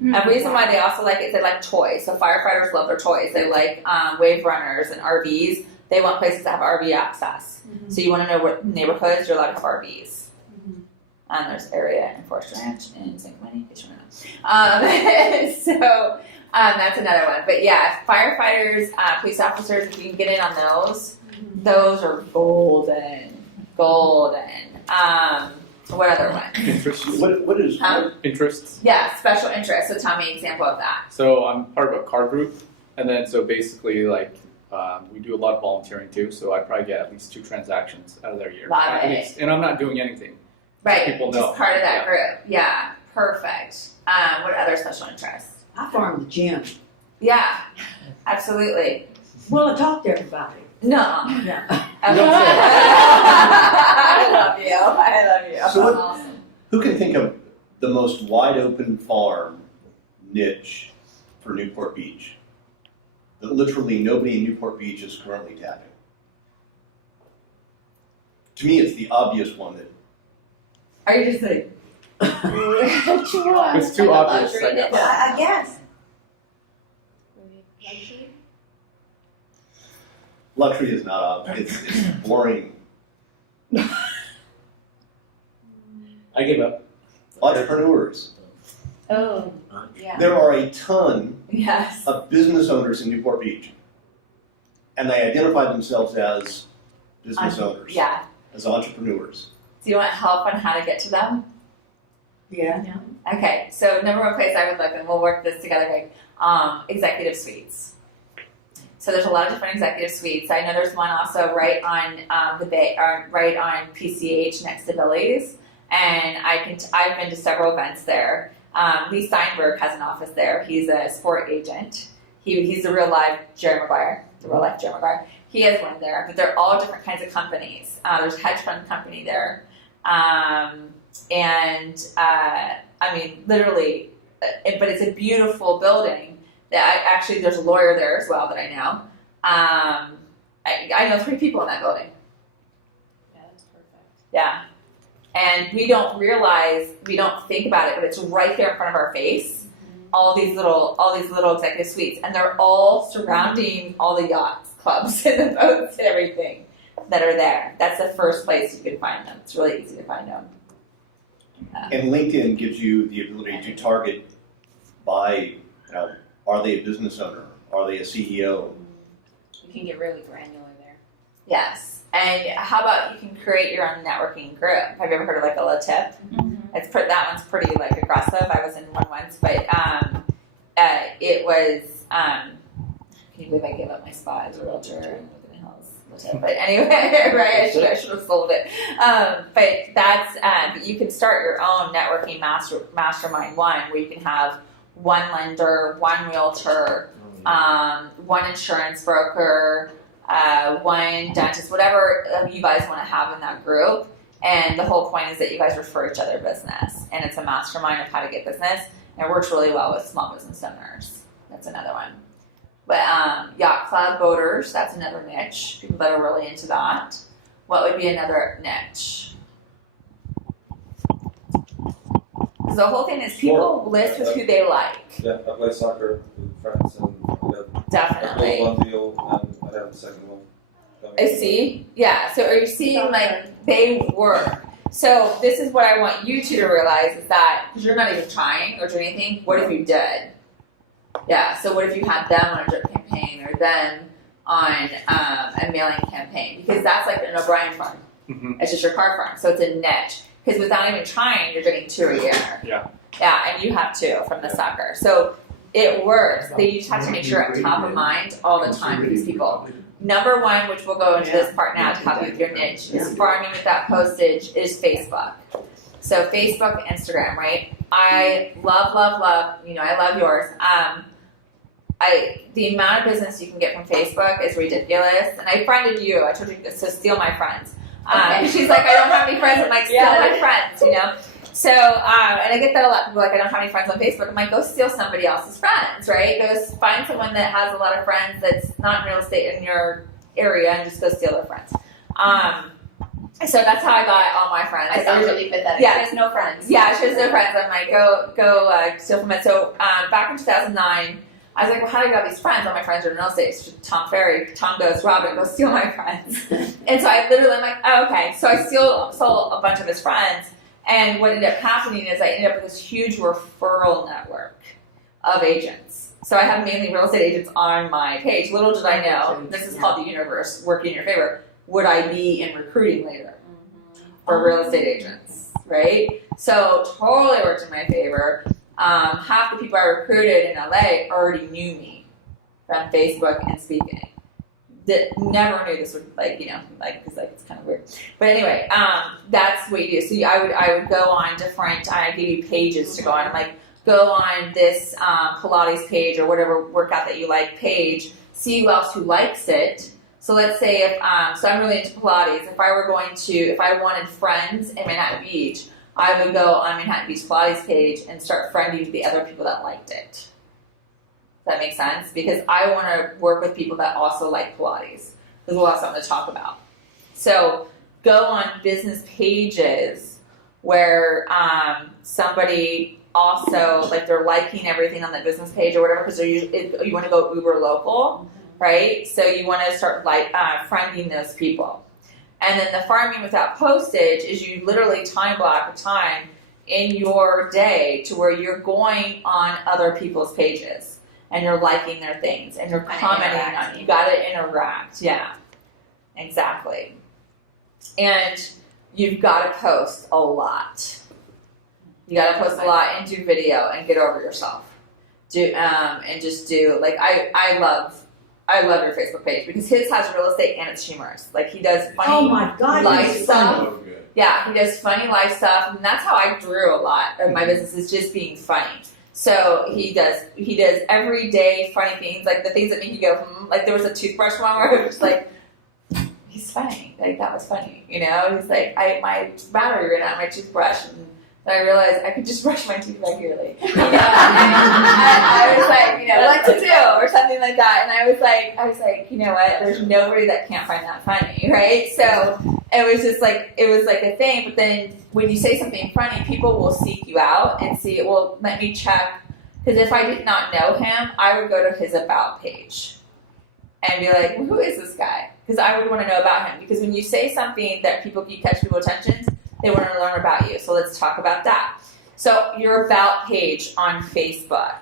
A reason why they also like it, they like toys. So firefighters love their toys. They like wave runners and RVs. They want places that have RV access. So you want to know what neighborhoods you're allowed to have RVs. There's area in Forest Ranch in San Clemente, in case you want to know. So that's another one. But yeah, firefighters, police officers, if you can get in on those are golden. What other one? Interests. What is Interests. Yeah, special interest. So tell me an example of that. So I'm part of a car group, and then so basically like we do a lot of volunteering too. So I probably get at least 2 transactions out of their year. Love At it. least. And I'm not doing anything. Right, People know. just part of that group. Yeah, perfect. What other special interests? I farm the gym. Yeah, absolutely. Well, I talk to everybody. No. Yeah. I love you. So what- Awesome. Who can think of the most wide open farm niche for Newport Beach that literally nobody in Newport Beach is currently tapping? To me, it's the obvious one that Are you just like? It's too obvious. I guess. I guess. luxury is not obvious. It's boring. I give up. Entrepreneurs. Oh, yeah. There are a ton Yes. of business owners in Newport Beach, and they identify themselves as business owners, Yeah. as entrepreneurs. Do you want help on how to get to them? Yeah. Okay, so number one place I would look, and we'll work this together, Greg, executive suites. So there's a lot of different executive suites. I know there's one also right on the bay, or right on PCH next to Billy's, and I've been to several events there. Lee Steinberg has an office there. He's a sport agent. He's the real live Jerry Maguire, He has one there, but they're all different kinds of companies. There's a hedge fund company there. I mean, literally, but it's a beautiful building. There's a lawyer there as well that I know. I know 3 people in that building. Yeah, that's perfect. Yeah. And we don't think about it, but it's right there in front of our face. All these little executive suites, and they're all surrounding all the yachts, clubs, and the boats and everything that are there. That's the first place you can find them. It's really easy to find them. And LinkedIn gives you the ability to target by, are they a business owner? Are they a CEO? You can get really granular there. Yes. And how about you can create your own networking group? Have you ever heard of like a LaTip? That one's pretty like aggressive. I was in one once, but it was. Can you believe I gave up my spot as a realtor in Woodland Hills? But anyway, right? I should have sold it. But that's you can start your own networking mastermind one, where you can have one lender, one realtor, one insurance broker, one dentist, whatever you guys want to have in that group. And the whole point is that you guys refer each other business, and it's a mastermind of how to get business. And it works really well with small business owners. That's another one. But yacht club boaters, that's another niche. People that are really into that. What would be another niche? Because the whole thing is people list with who they like. Yeah, I play soccer with friends and Definitely. one deal and I have the second one. I see. Yeah. So are you seeing like they work? So this is what I want you two to realize is that because you're not even trying or doing anything. What if you did? Yeah. So what if you had them on a drip campaign or them on a mailing campaign? Because that's like an O'Brien firm. It's just your car firm. So it's a niche. Because without even trying, you're getting 2 a year. Yeah. Yeah, and you have 2 from the soccer. So it works. You just have to make sure it's top of mind all the time for these people. Number 1, which we'll go into this part now to help you with your niche, is farming without postage, is Facebook. So Facebook, Instagram, right? I love, I love yours. The amount of business you can get from Facebook is ridiculous. And I friended you. I told you to steal my friends. She's like, I don't have any friends. I'm like, steal my friends, So, and I get that a lot. People are like, I don't have any friends on Facebook. I'm like, go steal somebody else's friends, right? Go find someone that has a lot of friends that's not in real estate in your area and just go steal their friends. So that's how I got all my friends. I sound really pathetic. Yeah. She has no friends. Yeah, she has no friends. I'm like, go steal from it. So back in 2009, I was like, well, how do I get all these friends? All my friends are in real estate. It's just Tom Ferry. Tom goes, Robin, go steal my friends. And so I literally, I'm like, oh, okay. So I stole a bunch of his friends. And what ended up happening is I ended up with this huge referral network of agents. So I have mainly real estate agents on my page. Little did I know, this is called the universe working in your favor, would I be in recruiting later for real estate agents, right? So totally worked in my favor. Half the people I recruited in LA already knew me from Facebook and speaking. That never knew this would because it's kind of weird. But anyway, that's what you do. So I would go on different. I give you pages to go on. I'm like, go on this Pilates page or whatever workout that you like page. See who else who likes it. So let's say if so I'm really into Pilates. If I wanted friends in Manhattan Beach, I would go on Manhattan Beach Pilates page and start friending the other people that liked it. That makes sense? Because I want to work with people that also like Pilates. Because we'll have something to talk about. So go on business pages where somebody also, like they're liking everything on the business page or whatever, because you want to go uber local, right? So you want to start friending those people. And then the farming without postage is you literally time block a time in your day to where you're going on other people's pages. And you're liking their things, and you're commenting on it. You got to interact. Yeah, exactly. And you've got to post a lot. You got to post a lot and do video and get over yourself. And just do like I love your Facebook page because his has real estate and it's humorous. Like he does funny life stuff. So good. Yeah, he does funny life stuff, and that's how I grew a lot of my business is just being funny. So he does everyday funny things, like the things that make you go, like there was a toothbrush one where I was just like, he's funny, like that was funny, He's like, my battery ran out of my toothbrush, and then I realized I could just brush my teeth regularly, I was like, what to do, or something like that, and I was like, you know what, there's nobody that can't find that funny, right? So it was just like, it was like a thing, but then when you say something funny, people will seek you out and see, well, let me check. Because if I did not know him, I would go to his about page and be like, well, who is this guy? Because I would want to know about him. Because when you say something that you catch people's attention, they want to learn about you. So let's talk about that. So your about page on Facebook,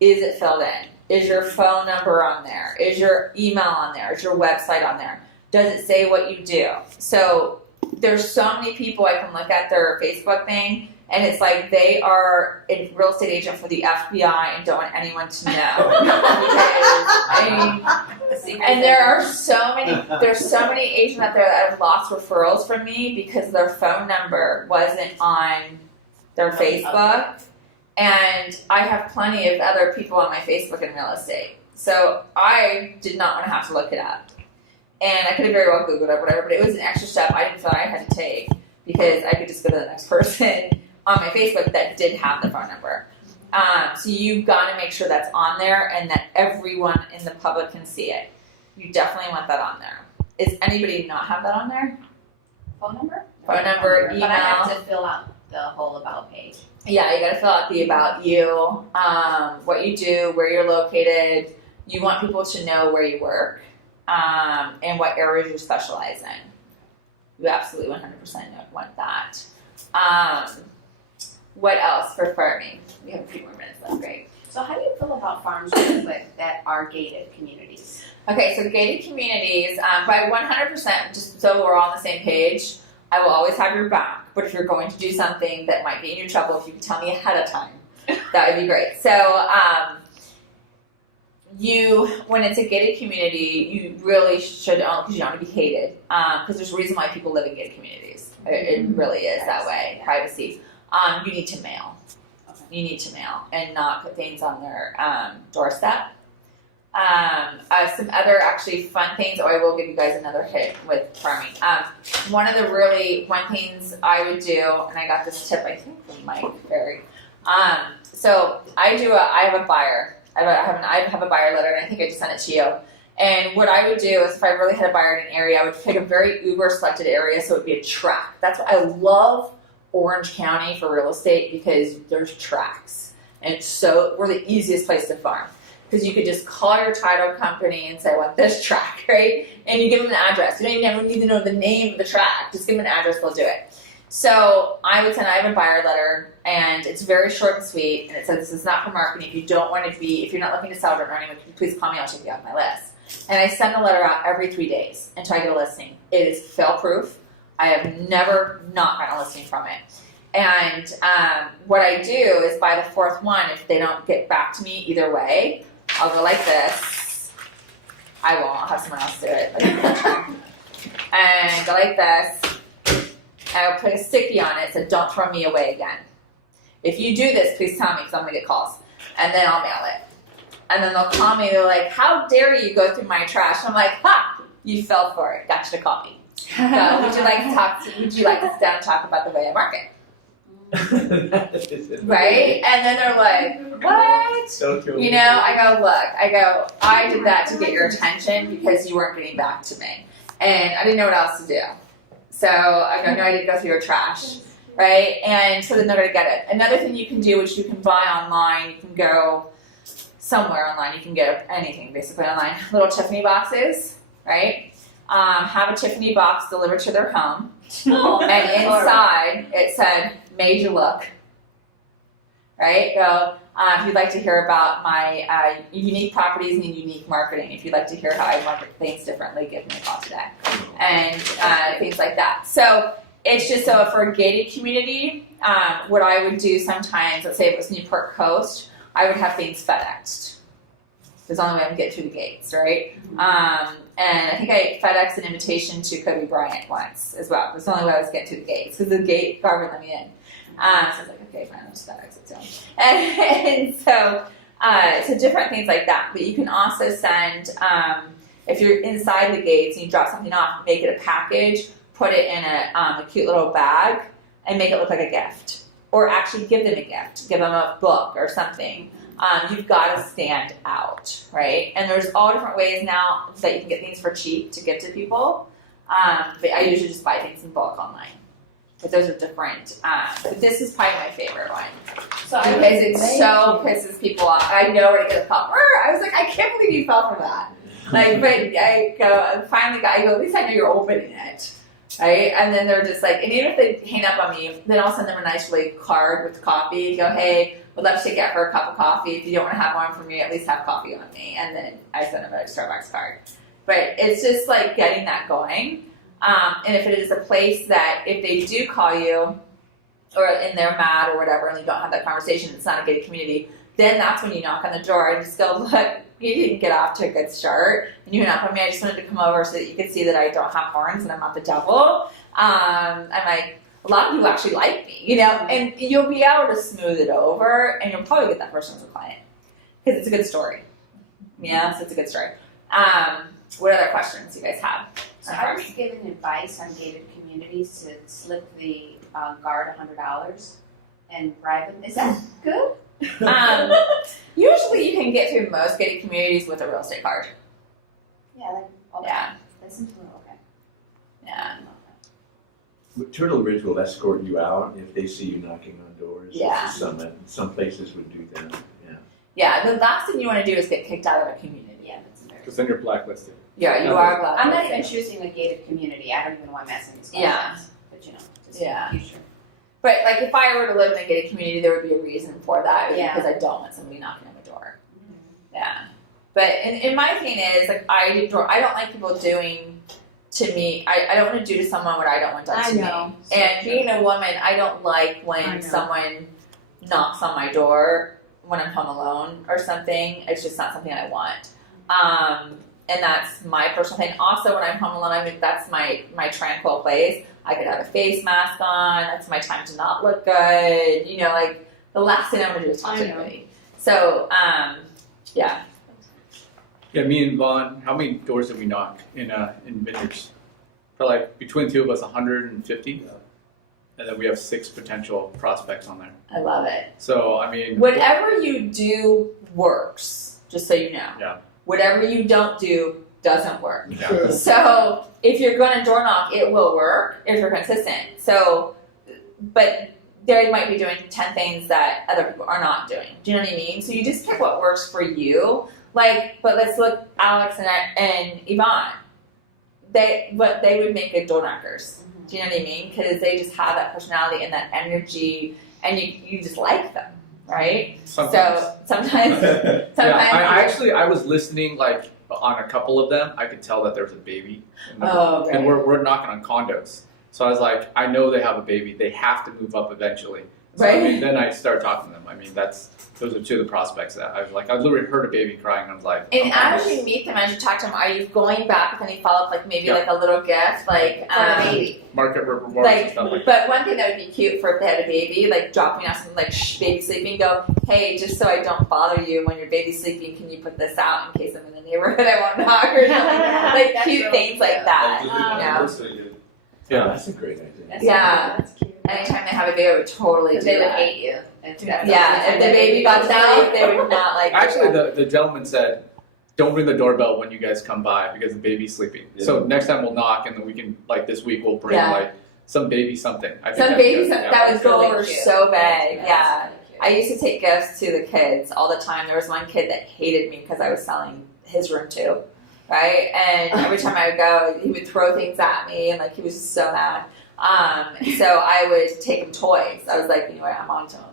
is it filled in? Is your phone number on there? Is your email on there? Is your website on there? Does it say what you do? So there's so many people I can look at their Facebook thing And it's like they are a real estate agent for the FBI and don't want anyone to know. And there are so many agents out there that have lost referrals from me because their phone number wasn't on their Facebook. And I have plenty of other people on my Facebook in real estate. So I did not want to have to look it up. And I could have very well Googled it, whatever, but it was an extra step I didn't feel I had to take because I could just go to the next person on my Facebook that did have the phone number. So you've got to make sure that's on there and that everyone in the public can see it. You definitely want that on there. Is anybody not have that on there? Phone number? Phone number, email. But I have to fill out the whole about page. Yeah, you got to fill out the about you, what you do, where you're located. You want people to know where you work and what areas you specialize in. You absolutely 100% want that. What else for farming? We have a few more minutes left, great. So how do you feel about farms that are gated communities? Okay, so gated communities, by 100%, just so we're all on the same page, I will always have your back. But if you're going to do something that might get you in trouble, if you can tell me ahead of time, that would be great. So when it's a gated community, you really should own, because you don't want to be hated, because there's a reason why people live in gated communities. It really is that way, privacy. You need to mail. You need to mail and not put things on their doorstep. Some other actually fun things. Oh, I will give you guys another hit with farming. One things I would do, and I got this tip I think from Mike Ferry. So I have a buyer. I have a buyer letter, and I think I just sent it to you. And what I would do is, if I really had a buyer in an area, I would pick a very uber selected area, so it would be a tract. That's what I love. Orange County for real estate because there's tracts, and so we're the easiest place to farm because you could just call your title company and say, I want this tract, right? And you give them an address. You don't even need to know the name of the tract. Just give them an address, they'll do it. So I have a buyer letter, and it's very short and sweet, and it says, this is not for marketing. If you're not looking to sell or anyone, please call me, I'll take you off my list. And I send the letter out every 3 days until I get a listing. It is fail-proof. I have never not gotten a listing from it. And what I do is by the fourth one, if they don't get back to me either way, I'll go like this. I won't. I'll have someone else do it. And go like this. I'll put a sticky on it so don't throw me away again. If you do this, please tell me because I'm going to get calls. And then I'll mail it. And then they'll call me. They're like, how dare you go through my trash? I'm like, ha! You fell for it. Got you to call me. So would you like to sit down and talk about the way I market? Right? And then they're like, what? I did that to get your attention because you weren't getting back to me. And I didn't know what else to do. So I go, no, I didn't go through your trash. Right? And so then they're going to get it. Another thing you can do, which you can buy online, you can go somewhere online, you can get anything basically online. Little Tiffany boxes, right? Have a Tiffany box delivered to their home. And inside it said, made you look. Right? Go, if you'd like to hear about my unique properties and unique marketing, if you'd like to hear how I market things differently, give me a call today. And things like that. So it's just so for a gated community, what I would do sometimes, let's say it was Newport Coast, I would have things FedExed. It's the only way I would get through the gates, right? And I think I FedExed an invitation to Kobe Bryant once as well. It's the only way I was getting through the gates because the gate guard wouldn't let me in. So I was like, okay, fine, I'll just FedEx it to him. And so different things like that. But you can also send, if you're inside the gates and you drop something off, make it a package, put it in a cute little bag, and make it look like a gift. Or actually give them a gift. Give them a book or something. You've got to stand out, right? And there's all different ways now that you can get things for cheap to give to people. But I usually just buy things in bulk online. But those are different. But this is probably my favorite one. So because it so pisses people off. I know where to get a call. I was like, I can't believe you fell for that. Like, but I go, at least I know you're opening it. Right? And then they're just like, and even if they hang up on me, then I'll send them a nice card with coffee. Go, hey, would love to take you out for a cup of coffee. If you don't want to have one for me, at least have coffee on me. And then I send them a Starbucks card. But it's just like getting that going. And if it is a place that if they do call you or in their mat or whatever, and you don't have that conversation, it's not a gated community, then that's when you knock on the door and just go, look, you didn't get off to a good start, and you knock on me, I just wanted to come over so that you could see that I don't have horns and I'm not the devil. I'm like, a lot of people actually like me, you know, and you'll be able to smooth it over, and you'll probably get that person as a client, because it's a good story. Yeah, so it's a good story. What other questions you guys have? So I was given advice on gated communities to slip the guard $100 and bribe them. Is that good? Usually you can get through most gated communities with a real estate card. Yeah, like, okay. Yeah. Listen to it, okay. Yeah. But Turtle Ridge will escort you out if they see you knocking on doors. Yeah. Some places would do that. Yeah. Yeah, the last thing you want to do is get kicked out of a community. Yeah, that's embarrassing. Because then you're blacklisted. Yeah, you are black. I'm not even choosing a gated community. I don't even want to mess in these Yeah. But you know, just Yeah. in the future. But like if I were to live in a gated community, there would be a reason for that, Yeah. because I don't want somebody knocking on my door. Yeah. But in my thing is like I don't like people doing to me. I don't want to do to someone what I don't want done to me. And being a woman, I don't like when someone knocks on my door when I'm home alone or something. It's just not something I want. And that's my personal thing. Also, when I'm home alone, that's my tranquil place. I could have a face mask on. That's my time to not look good. You know, like the last thing I want to do is talk to anybody. So, yeah. Yeah, me and Vaughn, how many doors did we knock in Vineyards? For like between the two of us, 150, and then we have 6 potential prospects on there. I love it. So I mean, whatever you do works. Just so you know. Yeah. Whatever you don't do doesn't work. Yeah. So if you're going to door knock, it will work if you're consistent. So, but they might be doing 10 things that other people are not doing. Do you know what I mean? So you just pick what works for you. Like, but let's look Alex and Yvonne. They would make good door knockers. Do you know what I mean? Because they just have that personality and that energy, and you just like them, right? Sometimes. So sometimes. Yeah, I was listening like on a couple of them. I could tell that there's a baby. Okay. And we're knocking on condos. So I was like, I know they have a baby. They have to move up eventually. So Right. I mean, then I start talking to them. I mean, those are 2 of the prospects that I was like, I literally heard a baby crying, and I was like, And as you meet them, as you talk to them, are you going back with any follow up, like maybe Yeah. like a little gift, like For a baby. market rewards and like, stuff like that. but one thing that would be cute for if they had a baby, like dropping off something like baby sleeping, go, hey, just so I don't bother you when your baby's sleeping, can you put this out in case I'm in the neighborhood I won't knock or something, like That's cute really things like that, Yeah, that's a great idea. Yeah. That's cute. Anytime they have a baby, I would totally do They would that. hate you. If that's Yeah, if the baby got down, they would not like Actually, it. the gentleman said, don't ring the doorbell when you guys come by because the baby's sleeping. Yeah. So next time we'll knock, and then we can, like this week, we'll bring Yeah. like some baby something. I think Some that'd be babies good. that would go really over cute. so big, That's yeah. really cute. I used to take gifts to the kids all the time. There was one kid that hated me because I was selling his room too, right? And every time I would go, he would throw things at me, and like he was so mad. So I would take him toys. I was like, you know what, I'm on to him.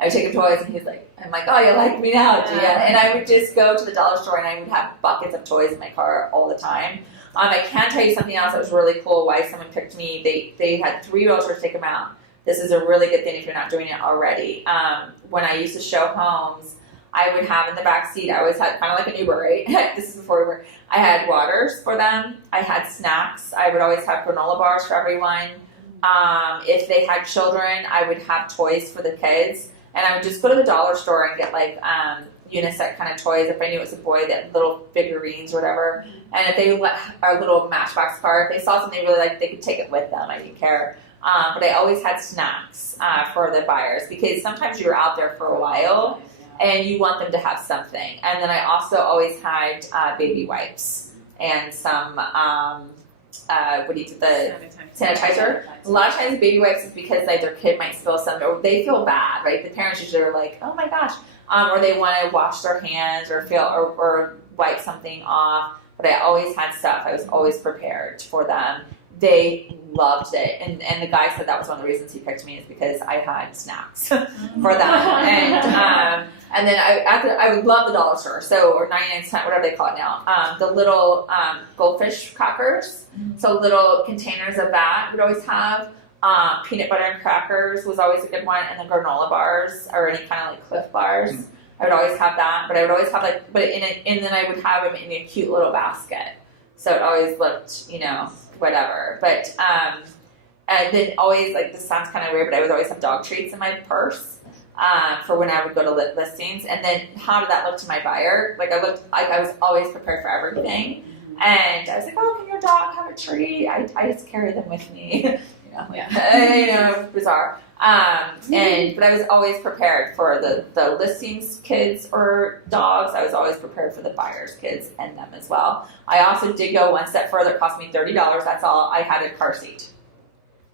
I would take him toys, and he's like, I'm like, oh, you like me now, do you? And I would just go to the dollar store, and I would have buckets of toys in my car all the time. I can tell you something else that was really cool. Why someone picked me? They had 3 realtors take them out. This is a really good thing if you're not doing it already. When I used to show homes, I would have in the back seat, I always had kind of like an Uber, right? This is before Uber. I had waters for them. I had snacks. I would always have granola bars for everyone. If they had children, I would have toys for the kids. And I would just go to the dollar store and get like unisex kind of toys. If I knew it was a boy, that little figurines or whatever. And if they our little Matchbox car, if they saw something they really liked, they could take it with them. I didn't care. But I always had snacks for the buyers because sometimes you're out there for a while and you want them to have something. And then I also always had baby wipes and some sanitizer. A lot of times baby wipes is because like their kid might spill something or they feel bad, right? The parents usually are like, oh my gosh, or they want to wash their hands or or wipe something off. But I always had stuff. I was always prepared for them. They loved it, and the guy said that was one of the reasons he picked me is because I had snacks for them, and then I would love the dollar store, or 99-cent, whatever they call it now, the little goldfish crackers, so little containers of that would always have. Peanut butter and crackers was always a good one, and the granola bars or any kind of like Cliff bars. I would always have that, but I would always have like, and then I would have them in a cute little basket. So it always looked, whatever. But and then always like, this sounds kind of weird, but I would always have dog treats in my purse for when I would go to listings. And then how did that look to my buyer? Like I looked like I was always prepared for everything. And I was like, oh, can your dog have a treat? I just carry them with me. Bizarre. But I was always prepared for the listings kids or dogs. I was always prepared for the buyers kids and them as well. I also did go one step further. It cost me $30. That's all. I had a car seat.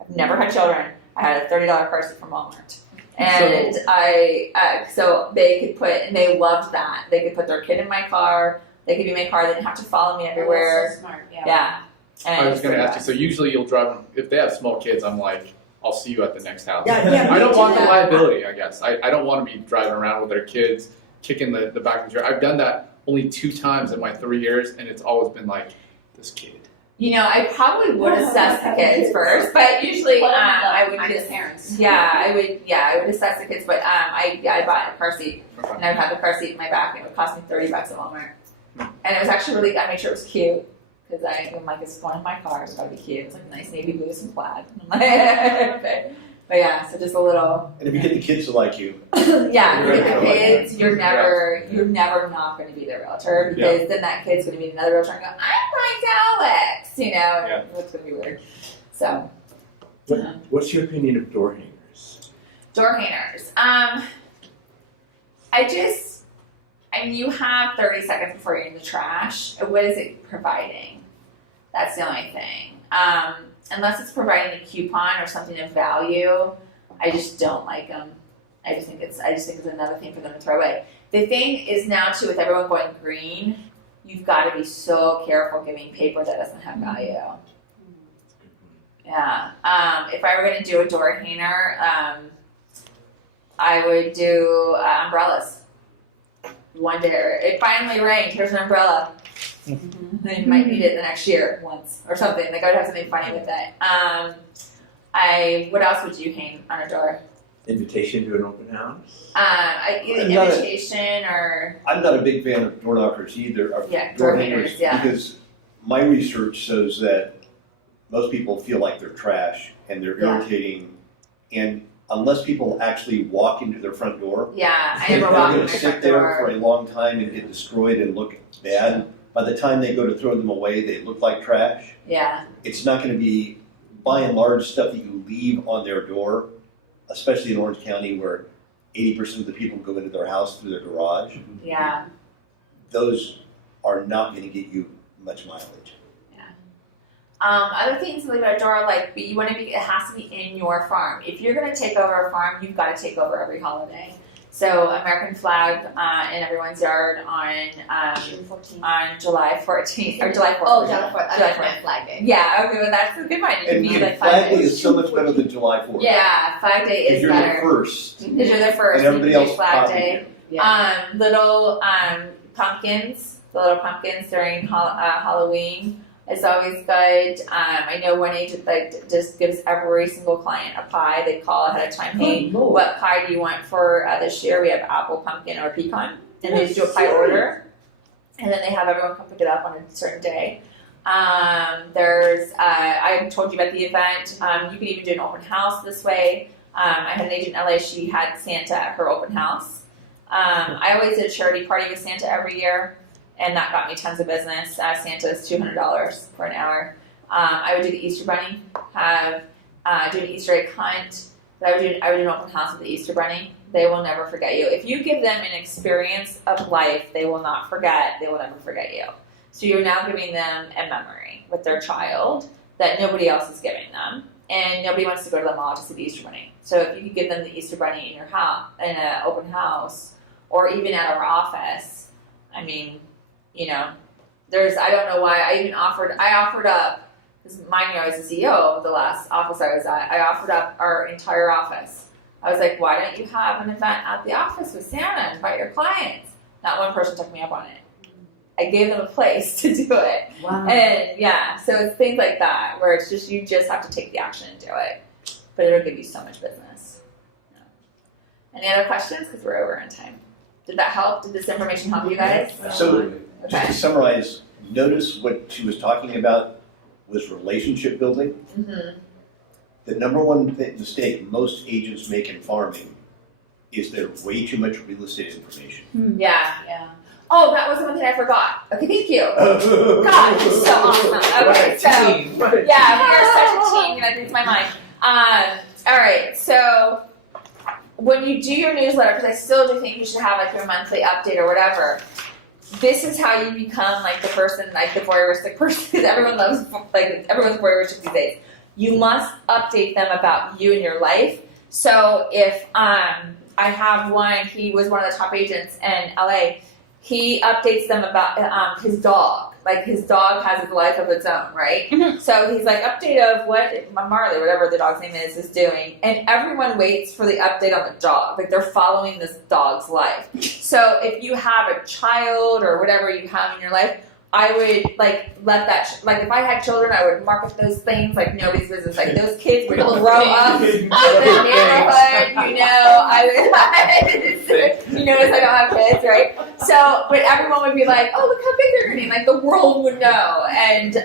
I've never had children. I had a $30 car seat from Walmart. And so they could put, and they loved that. They could put their kid in my car. They could be in my car. They didn't have to follow me everywhere. So smart, Yeah. And I was going to ask you, so usually you'll drive them, if they have small kids, I'm like, I'll see you at the next house. Yeah, I don't me want too. the liability, I guess. I don't want to be driving around with their kids, kicking the back of the truck. I've done that only 2 times in my 3 years, and it's always been like, this kid. I probably would assess the kids first, but usually I would I'm just the parents. I would assess the kids, but I bought a car seat, Okay. and I would have the car seat in my back, and it would cost me $30 at Walmart, and it was actually really. I made sure it was cute because I'm like, it's one of my cars, it's gotta be cute. It's like nice navy blue, some plaid. I'm like, but yeah, so just a little. And if you get the kids to like you, Yeah, You're with the right. kids, you're never not going to be the realtor because then that kid's going to be another realtor and go, I'm like Alex, it's going to be weird. So, What's your opinion of door hangers? door hangers. You have 30 seconds before you're in the trash. What is it providing? That's the only thing. Unless it's providing a coupon or something of value, I just don't like them. I just think it's another thing for them to throw away. The thing is now too, with everyone going green, you've got to be so careful giving paper that doesn't have value. Yeah. If I were going to do a door hanger, I would do umbrellas. One day, it finally rained. Here's an umbrella. Then you might need it the next year once or something. Like I would have something funny with it. What else would you hang on a door? Invitation to an open house? Either invitation or I'm not a big fan of door knockers either, or door hangers. Yeah. because my research shows that most people feel like they're trash and they're irritating, and unless people actually walk into their front door, Yeah, I they're never walk in going my to front sit there for door. a long time and get destroyed and look bad. By the time they go to throw them away, they look like trash. Yeah, It's not going to be, by and large, stuff that you leave on their door, especially in Orange County where 80% of the people go into their house through their garage. yeah. Those are not going to get you much mileage. Other things to leave at a door, you want to be. It has to be in your farm. If you're going to take over a farm, you've got to take over every holiday. So American flag in everyone's yard on July 14th or July 4th. Oh, July 4th. July I 4th. meant Flag Day. Yeah, okay, well that's a good one. It could And be like Flag Day 5 is so much better than July 4th. Yeah, Flag Day Because is you're better. the first. Because you're the first. And everybody you can do else Flag copied Day. you. Little pumpkins, the little pumpkins during Halloween is always good. I know one agent just gives every single client a pie. They call ahead of time. Hey, what pie do you want for this year? We have apple, pumpkin, or pecan, and they just do a pie order, and then they have everyone come pick it up on a certain day. I told you about the event. You could even do an open house this way. I had an agent in LA. She had Santa at her open house. I always did a charity party with Santa every year, and that got me tons of business. Santa is $200 for an hour. I would do the Easter Bunny, do an Easter egg hunt. But I would do an open house with the Easter Bunny. They will never forget you. If you give them an experience of life, they will not forget. They will never forget you. So you're now giving them a memory with their child that nobody else is giving them. And nobody wants to go to the mall to see the Easter Bunny. So if you could give them the Easter Bunny in your house, in an open house, or even at our office, I mean, I don't know why I offered up, because mind you, I was the CEO of the last office I was at. I offered up our entire office. I was like, why don't you have an event at the office with Santa and invite your clients? Not one person took me up on it. I gave them a place to do it. Wow. And so it's things like that where it's just, you just have to take the action and do it. but it'll give you so much business. Yeah. Any other questions? Because we're over on time. Did that help? Did this information help you guys? So, just Okay. to summarize, notice what she was talking about was relationship building. Mm-hmm. The number one mistake most agents make in farming is they're way too much real estate information. Yeah. Oh, that was one thing I forgot. Okay, thank you. God, this is so awesome. Okay, so yeah, we are such a team. That reads my mind. All right, so when you do your newsletter, because I still do think you should have like your monthly update or whatever. This is how you become like the person, like the voyeuristic person, because everyone loves, like everyone's voyeuristic these days. You must update them about you and your life. So if I have one, he was one of the top agents in LA. He updates them about his dog. Like his dog has a life of its own, right? Mhm. So he's like, update of what Marley, whatever the dog's name is doing. And everyone waits for the update on the dog. Like they're following this dog's life. So if you have a child or whatever you have in your life, I would like let that, like if I had children, I would market those things like nobody's business. Like those kids would grow up in the neighborhood, you know, I would, you notice I don't have kids, right? So, but everyone would be like, oh, look how big they're getting. Like the world would know. And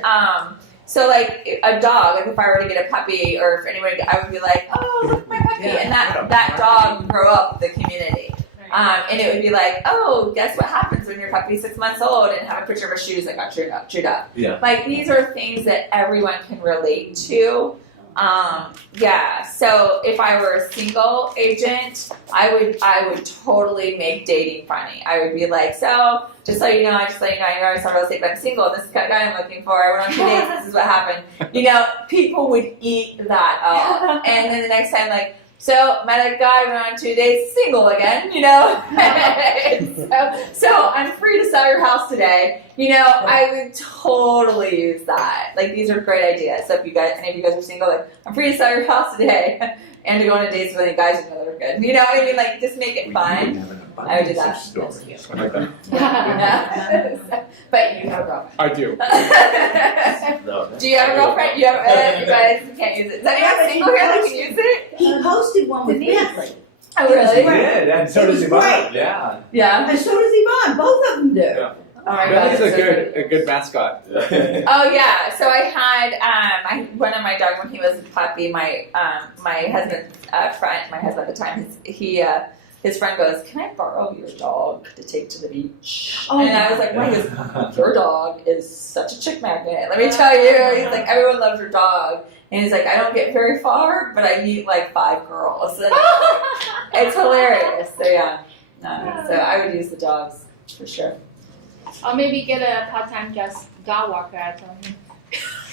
so like a dog, like if I were to get a puppy or if anyone, I would be like, oh, look my puppy. And that dog would grow up the community. And it would be like, oh, guess what happens when your puppy's 6 months old and have a picture of her shoes that got chewed up. Yeah. Like these are things that everyone can relate to. Yeah. So if I were a single agent, I would totally make dating funny. I would be like, so just so you know, I already started real estate, but I'm single. This is the kind of guy I'm looking for. I went on 2 dates. This is what happened. You know, people would eat that up. And then the next time, like, so met a guy, went on 2 dates, single again, you know. so I'm free to sell your house today. You know, I would totally use that. Like these are great ideas. So if you guys, any of you guys are single, like I'm free to sell your house today, and to go on a date with any guys you know that are good. You know what I mean? Like just make it fun. I would do that. Yeah. But you have a girlfriend. I do. Do you have a girlfriend? You have. You guys can't use it. Is anyone single here that can use it? He posted one with Bentley. Oh really? Yeah, and so does It was Yvonne. Yeah. Yeah. And so does Yvonne. Both of them do. Yeah. Oh my God. Bentley's that's so a good mascot. Oh yeah, so I had one of my dogs when he was a puppy. My husband's friend, my husband at the time, his friend goes, "Can I borrow your dog to take to the beach?" Oh, and I was like, "Why?" He goes, "Your dog is such a chick magnet. Let me tell you." He's like, "Everyone loves your dog." And he's like, "I don't get very far, but I meet like 5 girls." And it's hilarious. So yeah, so I would use the dogs for sure. Or maybe get a part-time just dog walker at home.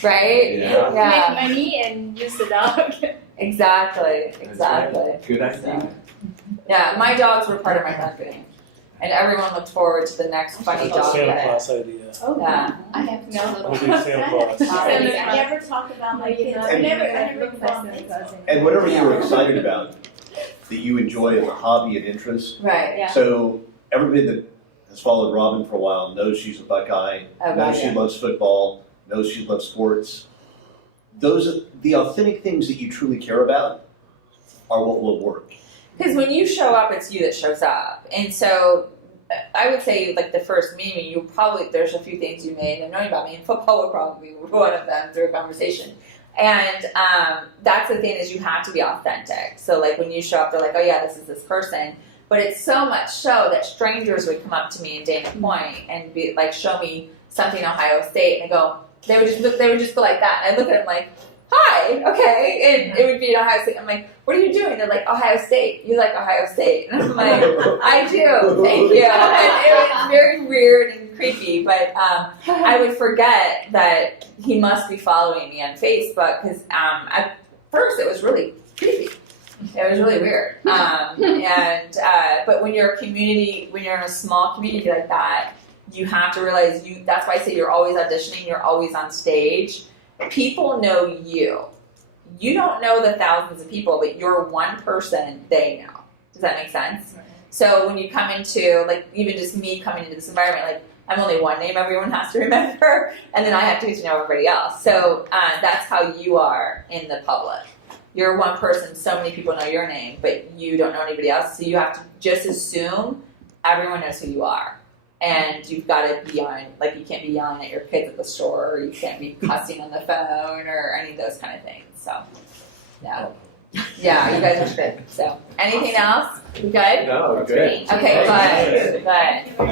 Right? Yeah. Make money and use the dog. Exactly. Good idea. Yeah, my dogs were part of my marketing, and everyone looked forward to the next funny dog. Santa that Claus idea. Oh, Yeah. I have no I'm little. gonna do Santa Claus. I never talk about my kids. I never involved them. And whatever you were excited about, that you enjoy as a hobby and interest. Right. Yeah. So everybody that has followed Robin for a while knows she's a Buckeye, Oh, God, knows she yeah. loves football, knows she loves sports. Those are the authentic things that you truly care about are what will work. Because when you show up, it's you that shows up, and so I would say like the first meeting, you probably there's a few things you may have known about me, and football would probably be one of them through a conversation. And that's the thing is you have to be authentic. So like when you show up, they're like, oh yeah, this is this person. But it's so much so that strangers would come up to me in Dana Point and be like, show me something Ohio State, and I go, they would just go like that, and I look at them like, hi, okay, and it would be in Ohio State. I'm like, what are you doing? They're like, Ohio State. You like Ohio State? And I'm like, I do, thank you. And it was very weird and creepy, but I would forget that he must be following me on Facebook because at first it was really creepy. It was really weird. But when you're a community, when you're in a small community like that, you have to realize that's why I say you're always auditioning, you're always on stage. People know you. You don't know the thousands of people, but you're one person they know. Does that make sense? Right. So when you come into, like, even just me coming into this environment, like, I'm only one name everyone has to remember, and then I have to get to know everybody else. So that's how you are in the public. you're one person, so many people know your name, but you don't know anybody else. So you have to just assume everyone knows who you are. And you've got to be on, like, you can't be yelling at your kids at the store, or you can't be cussing on the phone, or any of those kind of things. So, yeah. Yeah, you guys are good. So, anything else? You good? No, good. Okay, good. Good.